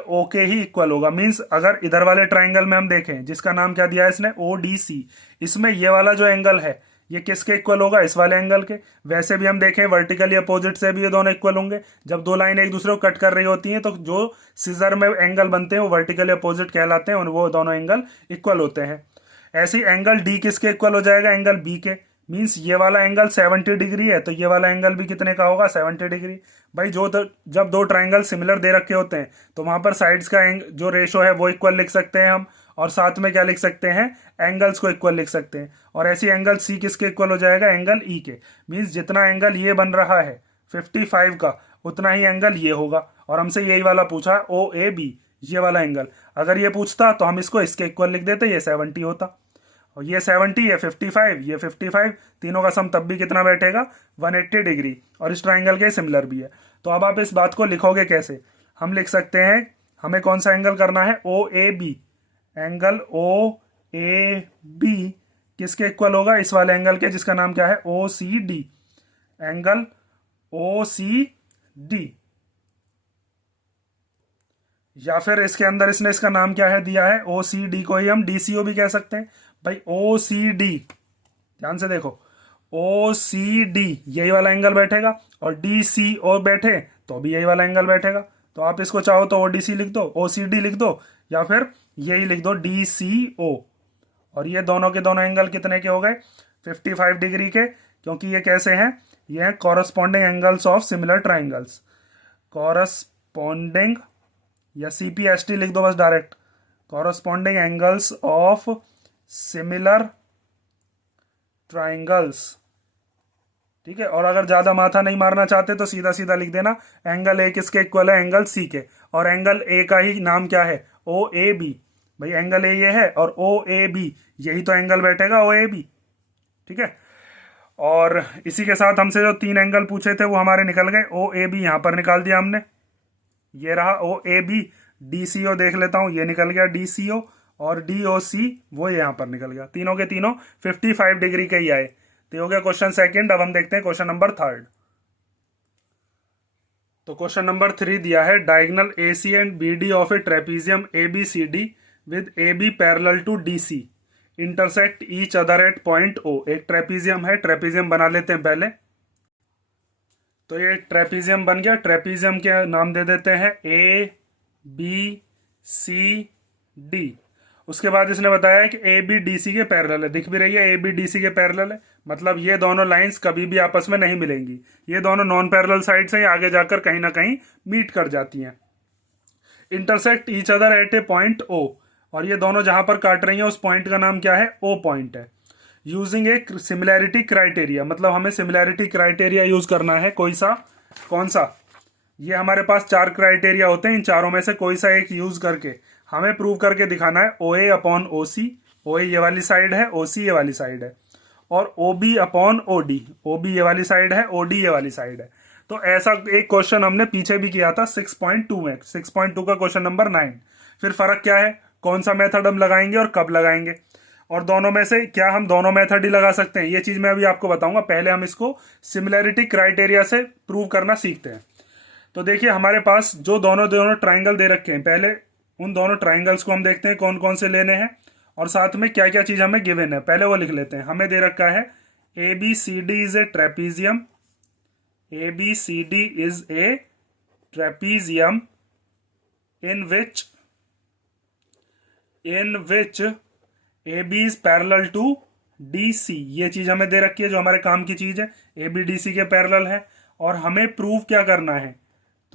ओ के ही इक्वल होगा। मींस अगर इधर वाले ट्राइंगल में हम देखें जिसका नाम क्या दिया है इसने, ओ डी सी, इसमें ये वाला जो एंगल है ये किसके इक्वल होगा, इस वाले एंगल के। वैसे भी हम देखें वर्टिकली अपोजिट से भी ये दोनों इक्वल होंगे। जब दो लाइन एक दूसरे को कट कर रही होती हैं तो जो सीजर में एंगल बनते हैं वो वर्टिकली अपोजिट कहलाते हैं और वो दोनों एंगल इक्वल होते हैं। ऐसे ही एंगल डी किसके इक्वल हो जाएगा, एंगल बी के। मींस ये वाला एंगल 70 डिग्री है तो ये वाला एंगल भी कितने का होगा, 70 डिग्री। भाई जब दो ट्राइंगल सिमिलर दे रखे होते हैं तो वहां पर साइड्स का जो रेशो है वो इक्वल लिख सकते हैं हम, और साथ में क्या लिख सकते हैं, एंगल्स को इक्वल लिख सकते हैं। और ऐसी एंगल सी किसके इक्वल हो जाएगा, एंगल ई के। मींस जितना एंगल ये बन रहा है 55 का उतना ही एंगल ये होगा। और हमसे यही वाला पूछा है ओ ए बी, ये वाला एंगल। अगर ये पूछता तो हम इसको इसके इक्वल लिख देते, ये 70 होता। और ये 70, ये 55, ये 55, तीनों का सम तब भी कितना बैठेगा, 180 डिग्री। और इस ट्राइंगल के सिमिलर भी है। तो अब आप इस बात को लिखोगे कैसे, हम लिख सकते हैं, हमें कौन सा एंगल करना है, O A B. Angle O A B किसके इक्वल होगा, इस वाले एंगल के जिसका नाम क्या है, O C D. Angle O C D, या फिर इसके अंदर इसने इसका नाम क्या है दिया है, ओ सी डी को ही हम डी सी ओ भी कह सकते हैं। भाई ओ सी डी, ध्यान से देखो, ओ सी डी यही वाला एंगल बैठेगा, और डी सी ओ बैठे तो भी यही वाला एंगल बैठेगा। तो आप इसको चाहो तो ओ डी सी लिख दो, ओ सी डी लिख दो, या फिर यही लिख दो डी सी ओ। और ये दोनों के दोनों एंगल कितने के हो गए, 55 डिग्री के। क्योंकि ये कैसे हैं, ये हैं corresponding angles of similar triangles. Corresponding, या सी पी एस टी लिख दो बस direct, corresponding angles of similar triangles. ठीक है। और अगर ज्यादा माथा नहीं मारना चाहते तो सीधा सीधा लिख देना, एंगल ए किसके इक्वल है, एंगल सी के। और एंगल ए का ही नाम क्या है, ओ ए बी। भाई एंगल ए ये है और ओ ए बी यही तो एंगल बैठेगा, ओ ए बी। ठीक है। और इसी के साथ हमसे जो 3 एंगल पूछे थे वो हमारे निकल गए। ओ ए बी यहां पर निकाल दिया हमने, ये रहा ओ ए बी। डी सी ओ देख लेता हूं, ये निकल गया डी सी ओ, और डी ओ सी वो यहां पर निकल गया। तीनों के तीनों 55 डिग्री के ही आए। तो हो गया क्वेश्चन सेकंड। अब हम देखते हैं क्वेश्चन नंबर थर्ड। तो क्वेश्चन नंबर 3 दिया है, diagonal A C and B D of a trapezium A B C D with A B parallel to D C intersect each other at point O. एक trapezium है, trapezium बना लेते हैं पहले। तो ये ट्रेपीजियम बन गया। ट्रेपीजियम के नाम दे देते हैं ए बी सी डी। उसके बाद इसने बताया है कि ए बी डी सी के पैरेलल है। दिख भी रही है ए बी डी सी के पैरेलल है, मतलब ये दोनों लाइंस कभी भी आपस में नहीं मिलेंगी। ये दोनों नॉन पैरेलल साइड से आगे जाकर कहीं ना कहीं मीट कर जाती हैं। Intersect each other at a point O, और ये दोनों जहां पर काट रही हैं उस पॉइंट का नाम क्या है, ओ पॉइंट है। यूजिंग ए सिमिलैरिटी क्राइटेरिया, मतलब हमें सिमिलैरिटी क्राइटेरिया यूज करना है। कोई सा, कौन सा, ये हमारे पास 4 क्राइटेरिया होते हैं। इन चारों में से कोई सा एक यूज करके हमें प्रूव करके दिखाना है ओ ए अपॉन ओ सी। ओ ए ये वाली साइड है, ओ सी ये वाली साइड है, और O B upon O D. O B ये वाली साइड है, ओ डी ये वाली साइड है। तो ऐसा एक क्वेश्चन हमने पीछे भी किया था 6.2 में, 6.2 का क्वेश्चन नंबर 9। फिर फर्क क्या है, कौन सा मेथड हम लगाएंगे और कब लगाएंगे, और दोनों में से क्या हम दोनों मेथड ही लगा सकते हैं, ये चीज मैं अभी आपको बताऊंगा। पहले हम इसको सिमिलैरिटी क्राइटेरिया से प्रूव करना सीखते हैं। तो देखिए हमारे पास जो दोनों दोनों ट्राइंगल दे रखे हैं, पहले उन दोनों ट्राइंगल्स को हम देखते हैं कौन कौन से लेने हैं, और साथ में क्या क्या चीज हमें गिवन है पहले वो लिख लेते हैं। हमें दे रखा है A B C D is a trapezium, A B C D is a trapezium in which A B is parallel to D C. ये चीज हमें दे रखी है जो हमारे काम की चीज है, ए बी डी सी के पैरेलल है। और हमें प्रूव क्या करना है,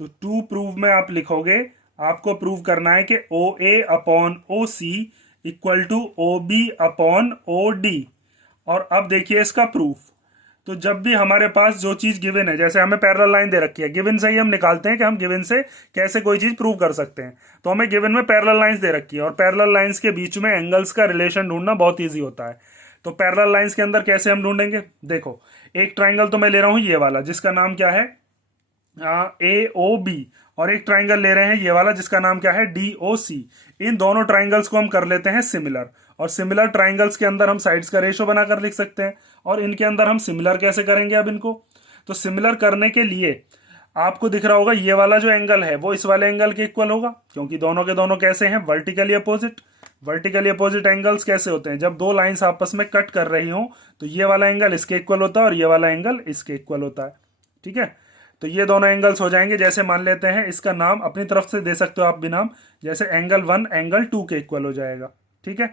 तो टू प्रूव में आप लिखोगे, आपको प्रूव करना है कि O A upon O C equal to O B upon O D. और अब देखिए इसका प्रूफ। तो जब भी हमारे पास जो चीज गिवन है, जैसे हमें पैरेलल लाइन दे रखी है, गिवन से ही हम निकालते हैं कि हम गिवन से कैसे कोई चीज प्रूव कर सकते हैं। तो हमें गिवन में पैरेलल लाइंस दे रखी है और पैरेलल लाइंस के बीच में एंगल्स का रिलेशन ढूंढना बहुत ईजी होता है। तो पैरेलल लाइंस के अंदर कैसे हम ढूंढेंगे, देखो एक ट्राइंगल तो मैं ले रहा हूं ये वाला जिसका नाम क्या है ए ओ बी, और एक ट्राइंगल ले रहे हैं ये वाला जिसका नाम क्या है डी ओ सी। इन दोनों ट्राइंगल्स को हम कर लेते हैं सिमिलर, और सिमिलर ट्राइंगल्स के अंदर हम साइड्स का रेशो बनाकर लिख सकते हैं। और इनके अंदर हम सिमिलर कैसे करेंगे अब इनको, तो सिमिलर करने के लिए आपको दिख रहा होगा ये वाला जो एंगल है वो इस वाले एंगल के इक्वल होगा, क्योंकि दोनों के दोनों कैसे हैं vertically opposite. Vertically opposite angles कैसे होते हैं, जब दो लाइंस आपस में कट कर रही हो तो ये वाला एंगल इसके इक्वल होता है और ये वाला एंगल इसके इक्वल होता है। ठीक है, तो ये दोनों एंगल्स हो जाएंगे। जैसे मान लेते हैं इसका नाम अपनी तरफ से दे सकते हो आप भी नाम, जैसे एंगल 1 एंगल 2 के इक्वल हो जाएगा। ठीक है,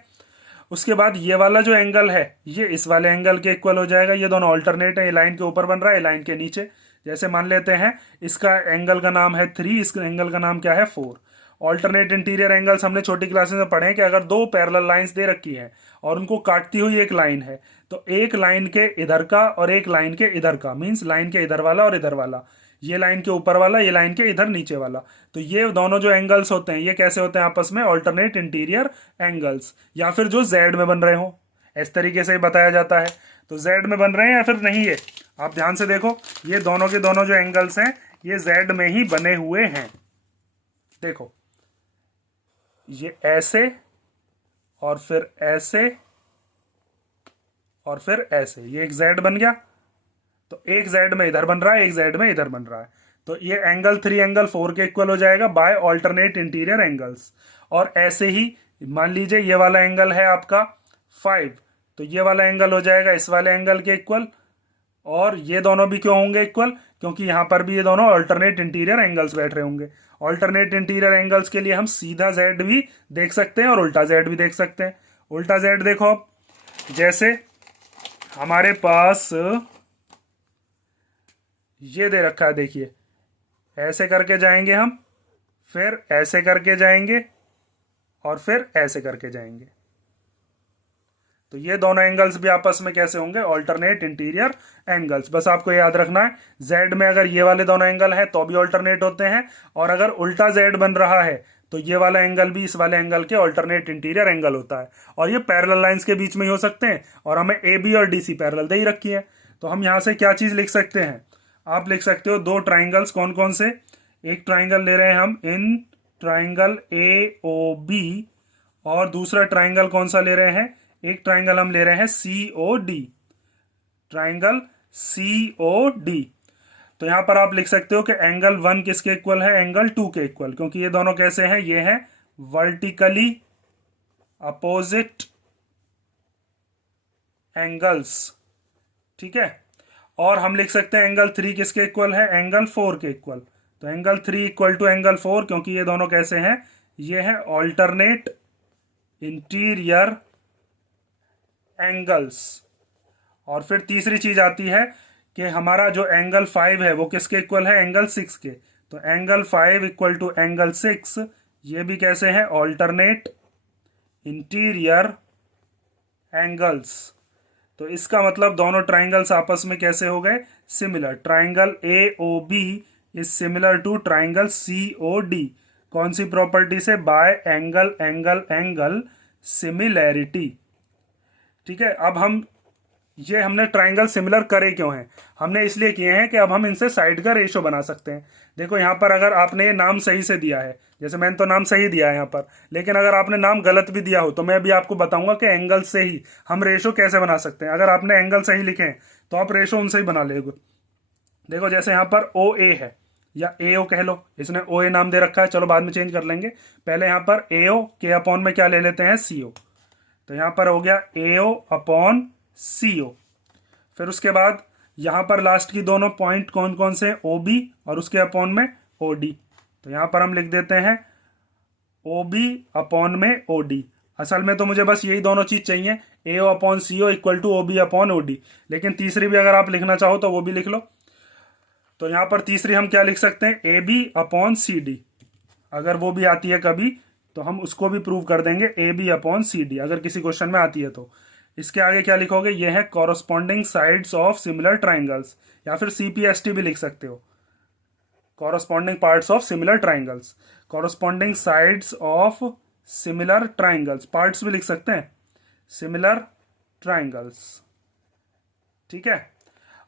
उसके बाद ये वाला जो एंगल है ये इस वाले एंगल के इक्वल हो जाएगा। ये दोनों ऑल्टरनेट है, ये लाइन के ऊपर बन रहा है, लाइन के नीचे। जैसे मान लेते हैं इसका एंगल का नाम है 3, इस एंगल का नाम क्या है 4। ऑल्टरनेट इंटीरियर एंगल्स हमने छोटी क्लासेस में पढ़े हैं कि अगर दो पैरेलल लाइंस दे रखी है और उनको काटती हुई एक लाइन है, तो एक लाइन के इधर का और एक लाइन के इधर का, मीन्स लाइन के इधर वाला और इधर वाला, ये लाइन के ऊपर वाला, ये लाइन के इधर नीचे वाला, तो ये दोनों जो एंगल्स होते हैं ये कैसे होते हैं आपस में ऑल्टरनेट इंटीरियर एंगल्स, या फिर जो जेड में बन रहे हो, इस तरीके से बताया जाता है। तो जेड में बन रहे हैं या फिर नहीं, है आप ध्यान से देखो, ये दोनों के दोनों जो एंगल्स हैं ये जेड में ही बने हुए हैं। देखो ये ऐसे और फिर ऐसे और फिर ऐसे, ये एक जेड बन गया। तो एक जेड में इधर बन रहा है, एक जेड में इधर बन रहा है, तो ये एंगल 3 एंगल 4 के इक्वल हो जाएगा बाय ऑल्टरनेट इंटीरियर एंगल्स। और ऐसे ही मान लीजिए ये वाला एंगल है आपका 5, तो ये वाला एंगल हो जाएगा इस वाले एंगल के इक्वल। और ये दोनों भी क्यों होंगे इक्वल, क्योंकि यहां पर भी ये दोनों ऑल्टरनेट इंटीरियर एंगल्स बैठ रहे होंगे। ऑल्टरनेट इंटीरियर एंगल्स के लिए हम सीधा जेड भी देख सकते हैं और उल्टा जेड भी देख सकते हैं। उल्टा जेड देखो अब, जैसे हमारे पास ये दे रखा है, देखिए ऐसे करके जाएंगे हम, फिर ऐसे करके जाएंगे और फिर ऐसे करके जाएंगे। तो ये दोनों एंगल्स भी आपस में कैसे होंगे ऑल्टरनेट इंटीरियर एंगल्स। बस आपको याद रखना है जेड में अगर ये वाले दोनों एंगल है तो भी ऑल्टरनेट होते हैं, और अगर उल्टा जेड बन रहा है तो ये वाला एंगल भी इस वाले एंगल के ऑल्टरनेट इंटीरियर एंगल होता है। और ये पैरेलल लाइंस के बीच में ही हो सकते हैं, और हमें ए बी और डी सी पैरेलल दे ही रखी है। तो हम यहां से क्या चीज लिख सकते हैं, आप लिख सकते हो दो ट्राइंगल्स, कौन कौन से, एक ट्राइंगल ले रहे हैं हम in triangle A O B, और दूसरा ट्राइंगल कौन सा ले रहे हैं, एक ट्राइंगल हम ले रहे हैं C O D, triangle C O D. तो यहां पर आप लिख सकते हो कि एंगल 1 किसके इक्वल है, एंगल 2 के इक्वल, क्योंकि ये दोनों कैसे हैं, ये हैं वर्टिकली अपोजिट एंगल्स। ठीक है, और हम लिख सकते हैं एंगल 3 किसके इक्वल है, एंगल 4 के इक्वल। तो एंगल 3 इक्वल टू एंगल 4, क्योंकि ये दोनों कैसे हैं, ये है ऑल्टरनेट इंटीरियर एंगल्स। और फिर तीसरी चीज आती है कि हमारा जो एंगल 5 है वो किसके इक्वल है, एंगल 6 के। तो एंगल 5 इक्वल टू एंगल 6, ये भी कैसे है ऑल्टरनेट इंटीरियर एंगल्स। तो इसका मतलब दोनों ट्राइंगल्स आपस में कैसे हो गए, similar. Triangle A O B is similar to triangle C O D. कौन सी प्रॉपर्टी से, by angle angle angle similarity. ठीक है, अब हम ये हमने ट्राइंगल सिमिलर करे क्यों हैं, हमने इसलिए किए हैं कि अब हम इनसे साइड का रेशो बना सकते हैं। देखो यहाँ पर अगर आपने ये नाम सही से दिया है, जैसे मैंने तो नाम सही दिया है यहाँ पर, लेकिन अगर आपने नाम गलत भी दिया हो तो मैं अभी आपको बताऊंगा कि एंगल से ही हम रेशो कैसे बना सकते हैं। अगर आपने एंगल सही लिखे हैं तो आप रेशो उनसे ही बना लेंगे। देखो जैसे यहाँ पर ओ ए है, या ए ओ कह लो, इसने ओ ए नाम दे रखा है, चलो बाद में चेंज कर लेंगे। पहले यहाँ पर ए ओ के अपॉन में क्या ले लेते हैं, सी ओ। तो यहाँ पर हो गया ए ओ अपॉन सी ओ। फिर उसके बाद यहां पर लास्ट की दोनों पॉइंट कौन कौन से, ओ बी और उसके अपॉन में ओ डी। तो यहां पर हम लिख देते हैं ओ बी अपॉन में ओ डी। असल में तो मुझे बस यही दोनों चीज चाहिए, A O upon C O equal to O B upon O D, लेकिन तीसरी भी अगर आप लिखना चाहो तो वो भी लिख लो। तो यहाँ पर तीसरी हम क्या लिख सकते हैं, A B upon C D. अगर वो भी आती है कभी तो हम उसको भी प्रूव कर देंगे, A B upon C D, अगर किसी क्वेश्चन में आती है तो। इसके आगे क्या लिखोगे, ये है corresponding sides of similar triangles, या फिर CPST भी लिख सकते हो, corresponding parts of similar triangles, corresponding sides of similar triangles, parts भी लिख सकते हैं, सिमिलर ट्राइंगल्स। ठीक है।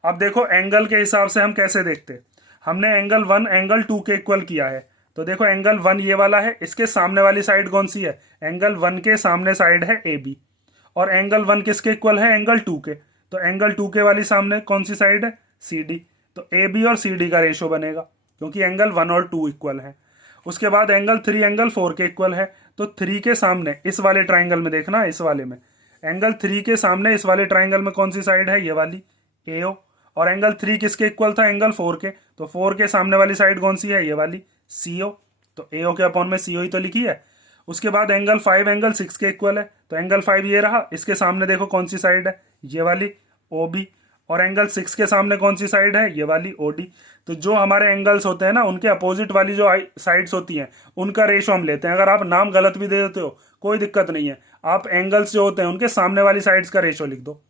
अब देखो एंगल के हिसाब से हम कैसे देखते, हमने एंगल 1 एंगल 2 के इक्वल किया है, तो देखो एंगल 1 ये वाला है, इसके सामने वाली साइड कौन सी है, एंगल 1 के सामने साइड है AB, और एंगल 1 किसके इक्वल है, एंगल 2 के, तो एंगल 2 के वाली सामने कौन सी साइड है, CD, तो AB और CD का रेशो बनेगा, क्योंकि एंगल 1 और 2 इक्वल है। उसके बाद एंगल 3 एंगल 4 के इक्वल है, तो 3 के सामने इस वाले ट्राइंगल में देखना, इस वाले में एंगल 3 के सामने इस वाले ट्राइंगल में कौन सी साइड है, ये वाली AO, और एंगल 3 किसके इक्वल था, एंगल 4 के, तो 4 के सामने वाली साइड कौन सी है, ये वाली CO, तो AO के अपॉन में CO ही तो लिखी है। उसके बाद एंगल 5 एंगल 6 के इक्वल है, तो एंगल 5 ये रहा, इसके सामने देखो कौन सी साइड है, ये वाली OB, और एंगल 6 के सामने कौन सी साइड है, ये वाली OD। तो जो हमारे एंगल्स होते हैं ना, उनके अपोजिट वाली जो साइड्स होती हैं उनका रेशो हम लेते हैं। अगर आप नाम गलत भी दे देते हो कोई दिक्कत नहीं है, आप एंगल्स जो होते हैं उनके सामने वाली साइड्स का रेशो लिख दो।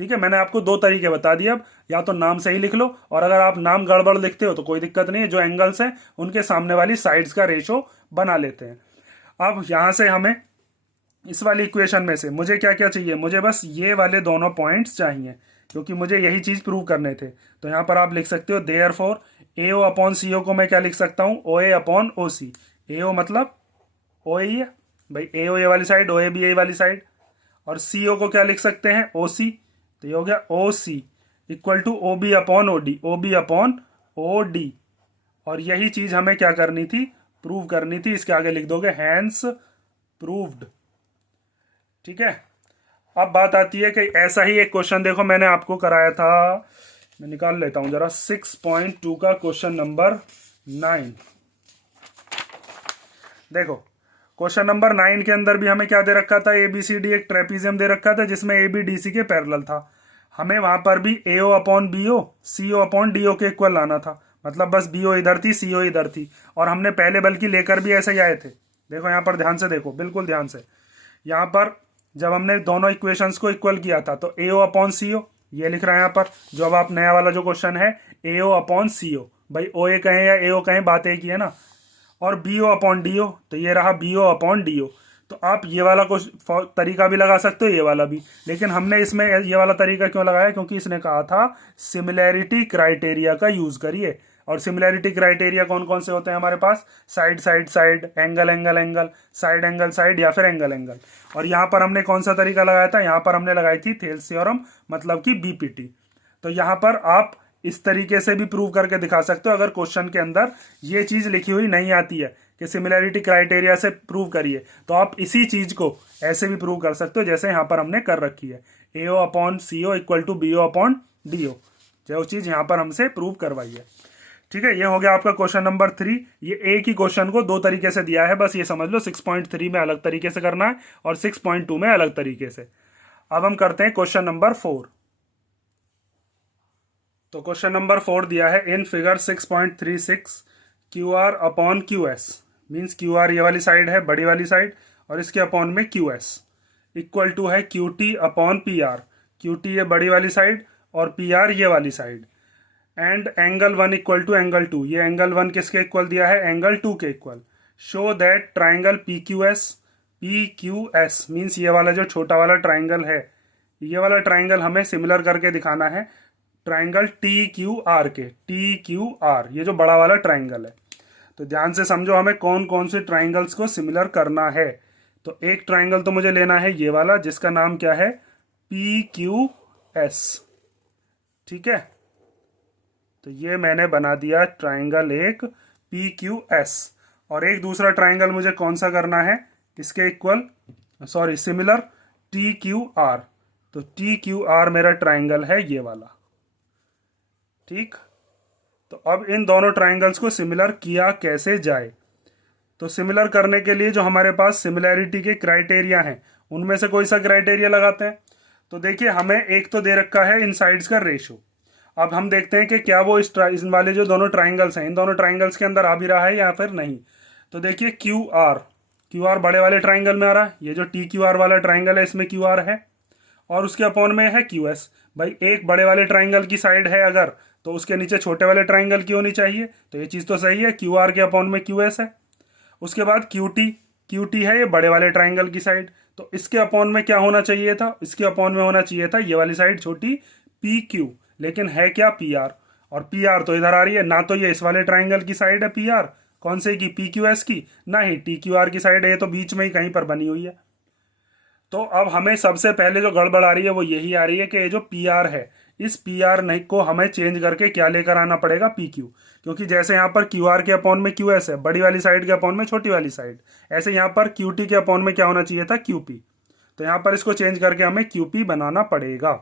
ठीक है, मैंने आपको 2 तरीके बता दिए, अब या तो नाम सही लिख लो, और अगर आप नाम गड़बड़ लिखते हो तो कोई दिक्कत नहीं है, जो एंगल्स हैं उनके सामने वाली साइड्स का रेशो बना लेते हैं। अब यहां से हमें इस वाली इक्वेशन में से मुझे क्या क्या चाहिए, मुझे बस ये वाले दोनों पॉइंट्स चाहिए, क्योंकि मुझे यही चीज प्रूव करने थे। तो यहां पर आप लिख सकते हो देयरफॉर AO अपॉन CO को मैं क्या लिख सकता हूं, OA अपॉन OC। AO मतलब OA ही है भाई, AO ये वाली साइड, OA भी ये वाली साइड, और CO को क्या लिख सकते हैं, OC, तो ये हो गया OC equal to OB upon OD, OB upon OD। और यही चीज हमें क्या करनी थी, प्रूव करनी थी। इसके आगे लिख दोगे हैंस प्रूव्ड। ठीक है। अब बात आती है कि ऐसा ही एक क्वेश्चन देखो मैंने आपको कराया था, मैं निकाल लेता हूं जरा, 6.2 का क्वेश्चन नंबर 9। देखो क्वेश्चन नंबर 9 के अंदर भी हमें क्या दे रखा था, ABCD एक ट्रेपीजियम दे रखा था जिसमें ABDC के पैरेलल था। हमें वहां पर भी AO upon BO CO upon DO के इक्वल लाना था, मतलब बस BO इधर थी CO इधर थी, और हमने पहले बल्कि लेकर भी ऐसे ही आए थे। देखो यहाँ पर ध्यान से देखो, बिल्कुल ध्यान से, यहाँ पर जब हमने दोनों इक्वेशंस को इक्वल किया था तो AO अपॉन CO ये लिख रहा है यहाँ पर, जो अब आप नया वाला जो क्वेश्चन है AO अपॉन CO, भाई OA कहें या AO कहें बात एक ही है ना, और BO अपॉन DO, तो ये रहा BO अपॉन DO। तो आप ये वाला तरीका भी लगा सकते हो, ये वाला भी, लेकिन हमने इसमें ये वाला तरीका क्यों लगाया, क्योंकि इसने कहा था सिमिलैरिटी क्राइटेरिया का यूज करिए। और सिमिलैरिटी क्राइटेरिया कौन कौन से होते हैं हमारे पास, side side side, angle angle angle, side angle side, या फिर एंगल एंगल। और यहाँ पर हमने कौन सा तरीका लगाया था, यहाँ पर हमने लगाई थी थेल्स थ्योरम, मतलब कि BPT। तो यहाँ पर आप इस तरीके से भी प्रूव करके दिखा सकते हो, अगर क्वेश्चन के अंदर ये चीज लिखी हुई नहीं आती है कि सिमिलैरिटी क्राइटेरिया से प्रूव करिए, तो आप इसी चीज को ऐसे भी प्रूव कर सकते हो जैसे यहाँ पर हमने कर रखी है, AO upon CO equal to BO upon DO, जो चीज यहाँ पर हमसे प्रूव करवाई है। ठीक है, ये हो गया आपका क्वेश्चन नंबर 3। ये एक ही क्वेश्चन को 2 तरीके से दिया है, बस ये समझ लो 6.3 में अलग तरीके से करना है और 6.2 में अलग तरीके से। अब हम करते हैं क्वेश्चन नंबर 4। तो क्वेश्चन नंबर 4 दिया है in figure 6.36 QR upon QS, means QR ये वाली साइड है, बड़ी वाली साइड, और इसके अपॉन में QS इक्वल टू है QT अपॉन PR। QT ये बड़ी वाली साइड और PR ये वाली side, and angle 1 equal to angle 2, ये एंगल 1 किसके इक्वल दिया है, एंगल 2 के equal. Show that triangle PQS means ये वाला जो छोटा वाला ट्राइंगल है, ये वाला ट्राइंगल हमें सिमिलर करके दिखाना है ट्राइंगल TQR के, TQR ये जो बड़ा वाला ट्राइंगल है। तो ध्यान से समझो हमें कौन कौन से ट्राइंगल्स को सिमिलर करना है। तो एक ट्राइंगल तो मुझे लेना है ये वाला, जिसका नाम क्या है, PQS। ठीक है, तो ये मैंने बना दिया ट्राइंगल एक PQS, और एक दूसरा ट्राइंगल मुझे कौन सा करना है, इसके इक्वल, सॉरी सिमिलर, TQR। तो TQR मेरा ट्राइंगल है ये वाला। ठीक, तो अब इन दोनों ट्राइंगल्स को सिमिलर किया कैसे जाए। तो सिमिलर करने के लिए जो हमारे पास सिमिलैरिटी के क्राइटेरिया हैं उनमें से कोई सा क्राइटेरिया लगाते हैं। तो देखिए हमें एक तो दे रखा है इन साइड्स का रेशो। अब हम देखते हैं कि क्या वो इस वाले जो दोनों ट्राइंगल्स हैं इन दोनों ट्राइंगल्स के अंदर आ भी रहा है या फिर नहीं। तो देखिए क्यू आर बड़े वाले ट्राइंगल में आ रहा है, ये जो टी क्यू आर वाला ट्राइंगल है इसमें क्यू आर है, और उसके अपॉन में है क्यू एस। भाई एक बड़े वाले ट्राइंगल की साइड है अगर, तो उसके नीचे छोटे वाले ट्राइंगल की होनी चाहिए, तो ये चीज़ तो सही है, क्यू आर के अपॉन में क्यू एस है। उसके बाद क्यू टी है ये बड़े वाले ट्राइंगल की साइड, तो इसके अपॉन में क्या होना चाहिए था, इसके अपॉन में होना चाहिए था ये वाली साइड छोटी पी क्यू, लेकिन है क्या पी आर, और पी आर तो इधर आ रही है ना, तो ये इस वाले ट्राइंगल की साइड है पी आर, कौन से की, पी क्यू एस की, ना ही टी क्यू आर की साइड है, ये तो बीच में ही कहीं पर बनी हुई है। तो अब हमें सबसे पहले जो गड़बड़ आ रही है वो यही आ रही है कि ये जो पी आर है इस पी आर नहीं को हमें चेंज करके क्या लेकर आना पड़ेगा, पी क्यू, क्योंकि जैसे यहाँ पर क्यू आर के अपॉन में क्यू एस है बड़ी वाली साइड के अपॉन में छोटी वाली साइड, ऐसे यहाँ पर क्यू टी के अपॉन में क्या होना चाहिए था, क्यू पी, तो यहाँ पर इसको चेंज करके हमें क्यू पी बनाना पड़ेगा।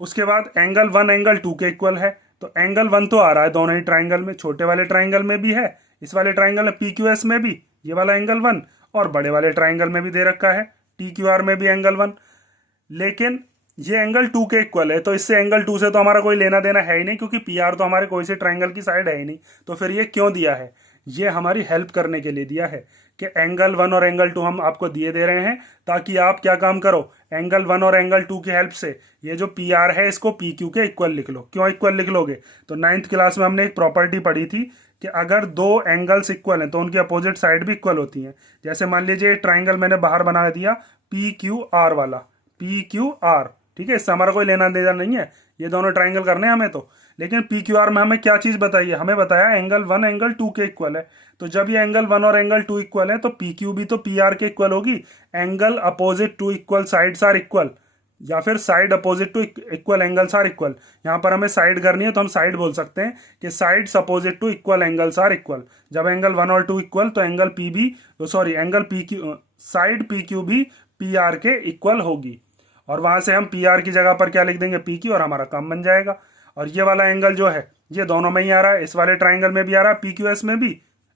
उसके बाद एंगल वन एंगल टू के इक्वल है, तो एंगल वन तो आ रहा है दोनों ही ट्राइंगल में, छोटे वाले ट्राइंगल में भी है, इस वाले ट्राइंगल में पी क्यू एस में भी ये वाला एंगल वन, और बड़े वाले ट्राइंगल में भी दे रखा है टी क्यू आर में भी एंगल वन, लेकिन ये एंगल टू के इक्वल है, तो इससे एंगल टू से तो हमारा कोई लेना देना है ही नहीं, क्योंकि पी आर तो हमारे कोई से ट्राइंगल की साइड है ही नहीं, तो फिर ये क्यों दिया है, ये हमारी हेल्प करने के लिए दिया है कि एंगल वन और एंगल टू हम आपको दिए दे रहे हैं, ताकि आप क्या काम करो, एंगल वन और एंगल टू की हेल्प से ये जो पी आर है इसको पी क्यू के इक्वल लिख लो। क्यों इक्वल लिख लोगे, तो 9th क्लास में हमने एक प्रॉपर्टी पढ़ी थी कि अगर दो एंगल्स इक्वल हैं तो उनकी अपोजिट साइड भी इक्वल होती हैं। जैसे मान लीजिए ट्राइंगल मैंने बाहर बना दिया पी क्यू आर वाला, पी क्यू आर, ठीक है, इससे हमारा कोई लेना देना नहीं है, ये दोनों ट्राइंगल करने हैं हमें तो, लेकिन पी क्यू आर में हमें क्या चीज़ बताइए, हमें बताया एंगल वन एंगल टू के इक्वल है, तो जब ये एंगल वन और एंगल टू इक्वल है तो पी क्यू भी तो पी आर के इक्वल होगी, angle opposite to equal sides are equal, या फिर side opposite to equal angles are equal. यहाँ पर हमें साइड करनी है तो हम साइड बोल सकते हैं कि sides opposite to equal angles are equal. जब एंगल वन और टू इक्वल तो एंगल पी भी, sorry angle P Q, side P Q भी पी आर के इक्वल होगी, और वहां से हम पी आर की जगह पर क्या लिख देंगे, पी क्यू, और हमारा काम बन जाएगा। और ये वाला एंगल जो है ये दोनों में ही आ रहा है, इस वाले ट्राइंगल में भी आ रहा है पी क्यू एस में भी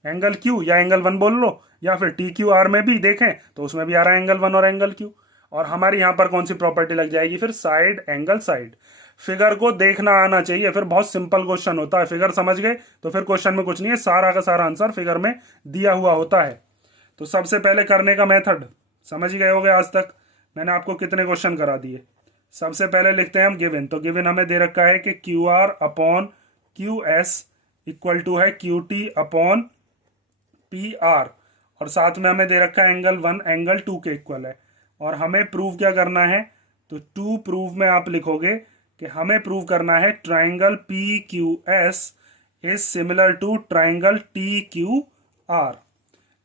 एंगल क्यू, या एंगल वन बोल लो, या फिर टी क्यू आर में भी देखें तो उसमें भी आ रहा है एंगल वन और एंगल क्यू। और हमारी यहाँ पर कौन सी प्रॉपर्टी लग जाएगी, फिर साइड एंगल साइड। फिगर को देखना आना चाहिए, फिर बहुत सिंपल क्वेश्चन होता है, फिगर समझ गए तो फिर क्वेश्चन में कुछ नहीं है, सारा का सारा आंसर फिगर में दिया हुआ होता है। तो सबसे पहले करने का मेथड समझ गए होगे, आज तक मैंने आपको कितने क्वेश्चन करा दिए। सबसे पहले लिखते हैं हम गिवन, तो गिवन हमें दे रखा है कि Q R upon Q S equal to है Q T upon P R, और साथ में हमें दे रखा है एंगल वन एंगल टू के इक्वल है, और हमें प्रूव क्या करना है, तो टू प्रूव में आप लिखोगे कि हमें प्रूव करना है triangle P Q S is similar to triangle T Q R,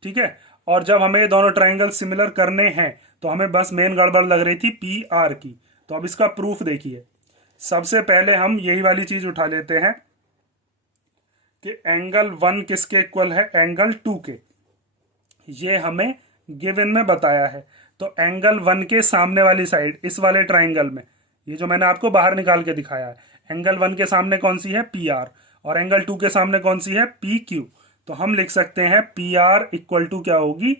ठीक है। और जब हमें ये दोनों ट्राइंगल सिमिलर करने हैं तो हमें बस मेन गड़बड़ लग रही थी पी आर की, तो अब इसका प्रूफ देखिए। सबसे पहले हम यही वाली चीज उठा लेते हैं कि एंगल वन किसके इक्वल है, एंगल टू के, ये हमें गिवन में बताया है। तो एंगल वन के सामने वाली साइड इस वाले ट्राइंगल में, ये जो मैंने आपको बाहर निकाल के दिखाया है, एंगल वन के सामने कौन सी है, पी आर, और एंगल टू के सामने कौन सी है, पी क्यू। तो हम लिख सकते हैं पी आर इक्वल टू क्या होगी,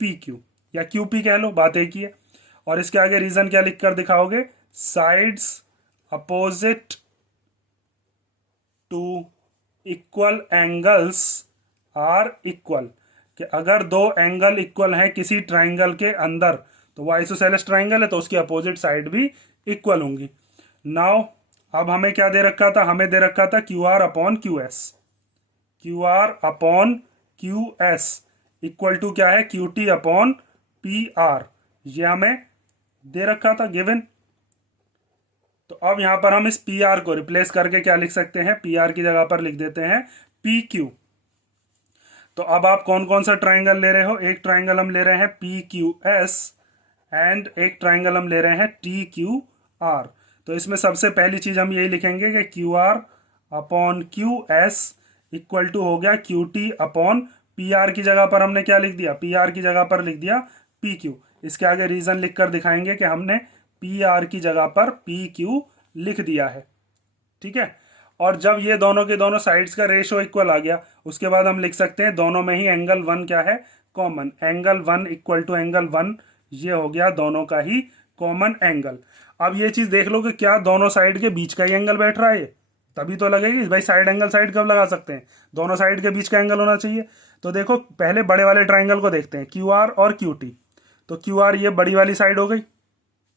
पी क्यू, या क्यू पी कह लो, बात एक ही है। और इसके आगे रीजन क्या लिख कर दिखाओगे, sides opposite to equal angles are equal, कि अगर दो एंगल इक्वल हैं किसी ट्राइंगल के अंदर तो वो आइसोसेलेस ट्राइंगल है तो उसकी अपोजिट साइड भी इक्वल होंगी। नाउ अब हमें क्या दे रखा था, हमें दे रखा था Q R upon Q S, Q R upon Q S equal to क्या है, Q T upon P R, ये हमें दे रखा था गिवन। तो अब यहां पर हम इस पी आर को रिप्लेस करके क्या लिख सकते हैं, पी आर की जगह पर लिख देते हैं पी क्यू। तो अब आप कौन कौन सा ट्राइंगल ले रहे हो, एक ट्राइंगल हम ले रहे हैं पी क्यू एस एंड एक ट्राइंगल हम ले रहे हैं टी क्यू आर। तो इसमें सबसे पहली चीज हम यही लिखेंगे कि Q R upon Q S equal to हो गया Q T upon P R की जगह पर हमने क्या लिख दिया, पी आर की जगह पर लिख दिया पी क्यू। इसके आगे रीजन लिख कर दिखाएंगे कि हमने पी आर की जगह पर पी क्यू लिख दिया है, ठीक है। और जब ये दोनों के दोनों साइड्स का रेशो इक्वल आ गया उसके बाद हम लिख सकते हैं दोनों में ही एंगल वन क्या है, common, angle one equal to angle one, ये हो गया दोनों का ही कॉमन एंगल। अब ये चीज देख लो कि क्या दोनों साइड के बीच का ही एंगल बैठ रहा है, तभी तो लगेगी भाई। साइड एंगल साइड कब लगा सकते हैं, दोनों साइड के बीच का एंगल होना चाहिए। तो देखो पहले बड़े वाले ट्राइंगल को देखते हैं, क्यू आर और क्यू टी। तो क्यू आर ये बड़ी वाली साइड हो गई,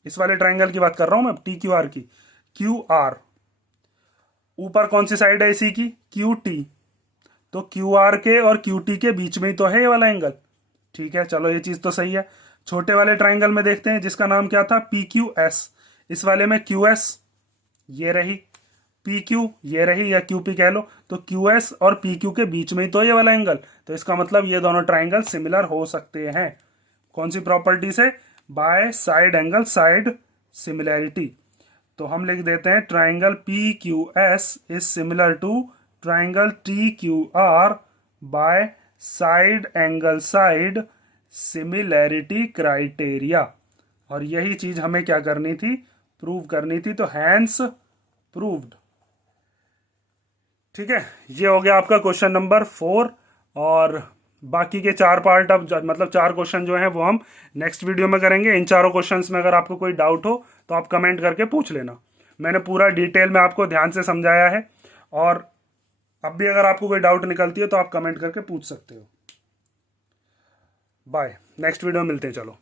इस वाले ट्राइंगल की बात कर रहा हूं मैं, टी क्यू आर की। क्यू आर ऊपर कौन सी साइड है इसी की, क्यू टी। तो क्यू आर के और क्यू टी के बीच में ही तो है ये वाला एंगल। ठीक है, चलो ये चीज तो सही है। छोटे वाले ट्राइंगल में देखते हैं जिसका नाम क्या था, पी क्यू एस। इस वाले में क्यू एस ये रही, पी क्यू ये रही, या क्यू पी कह लो। तो क्यू एस और पी क्यू के बीच में ही तो ये वाला एंगल। तो इसका मतलब ये दोनों ट्राइंगल सिमिलर हो सकते हैं। कौन सी प्रॉपर्टी से, by side angle side similarity. तो हम लिख देते हैं triangle P Q S is similar to triangle T Q R by side angle side similarity criteria. और यही चीज हमें क्या करनी थी, प्रूव करनी थी। तो हैंस प्रूव्ड। ठीक है, ये हो गया आपका क्वेश्चन नंबर 4। और बाकी के 4 पार्ट अब मतलब 4 क्वेश्चन जो हैं वो हम नेक्स्ट वीडियो में करेंगे। इन चारों क्वेश्चंस में अगर आपको कोई डाउट हो तो आप कमेंट करके पूछ लेना। मैंने पूरा डिटेल में आपको ध्यान से समझाया है। और अब भी अगर आपको कोई डाउट निकलती है तो आप कमेंट करके पूछ सकते हो। बाय, नेक्स्ट वीडियो में मिलते हैं, चलो।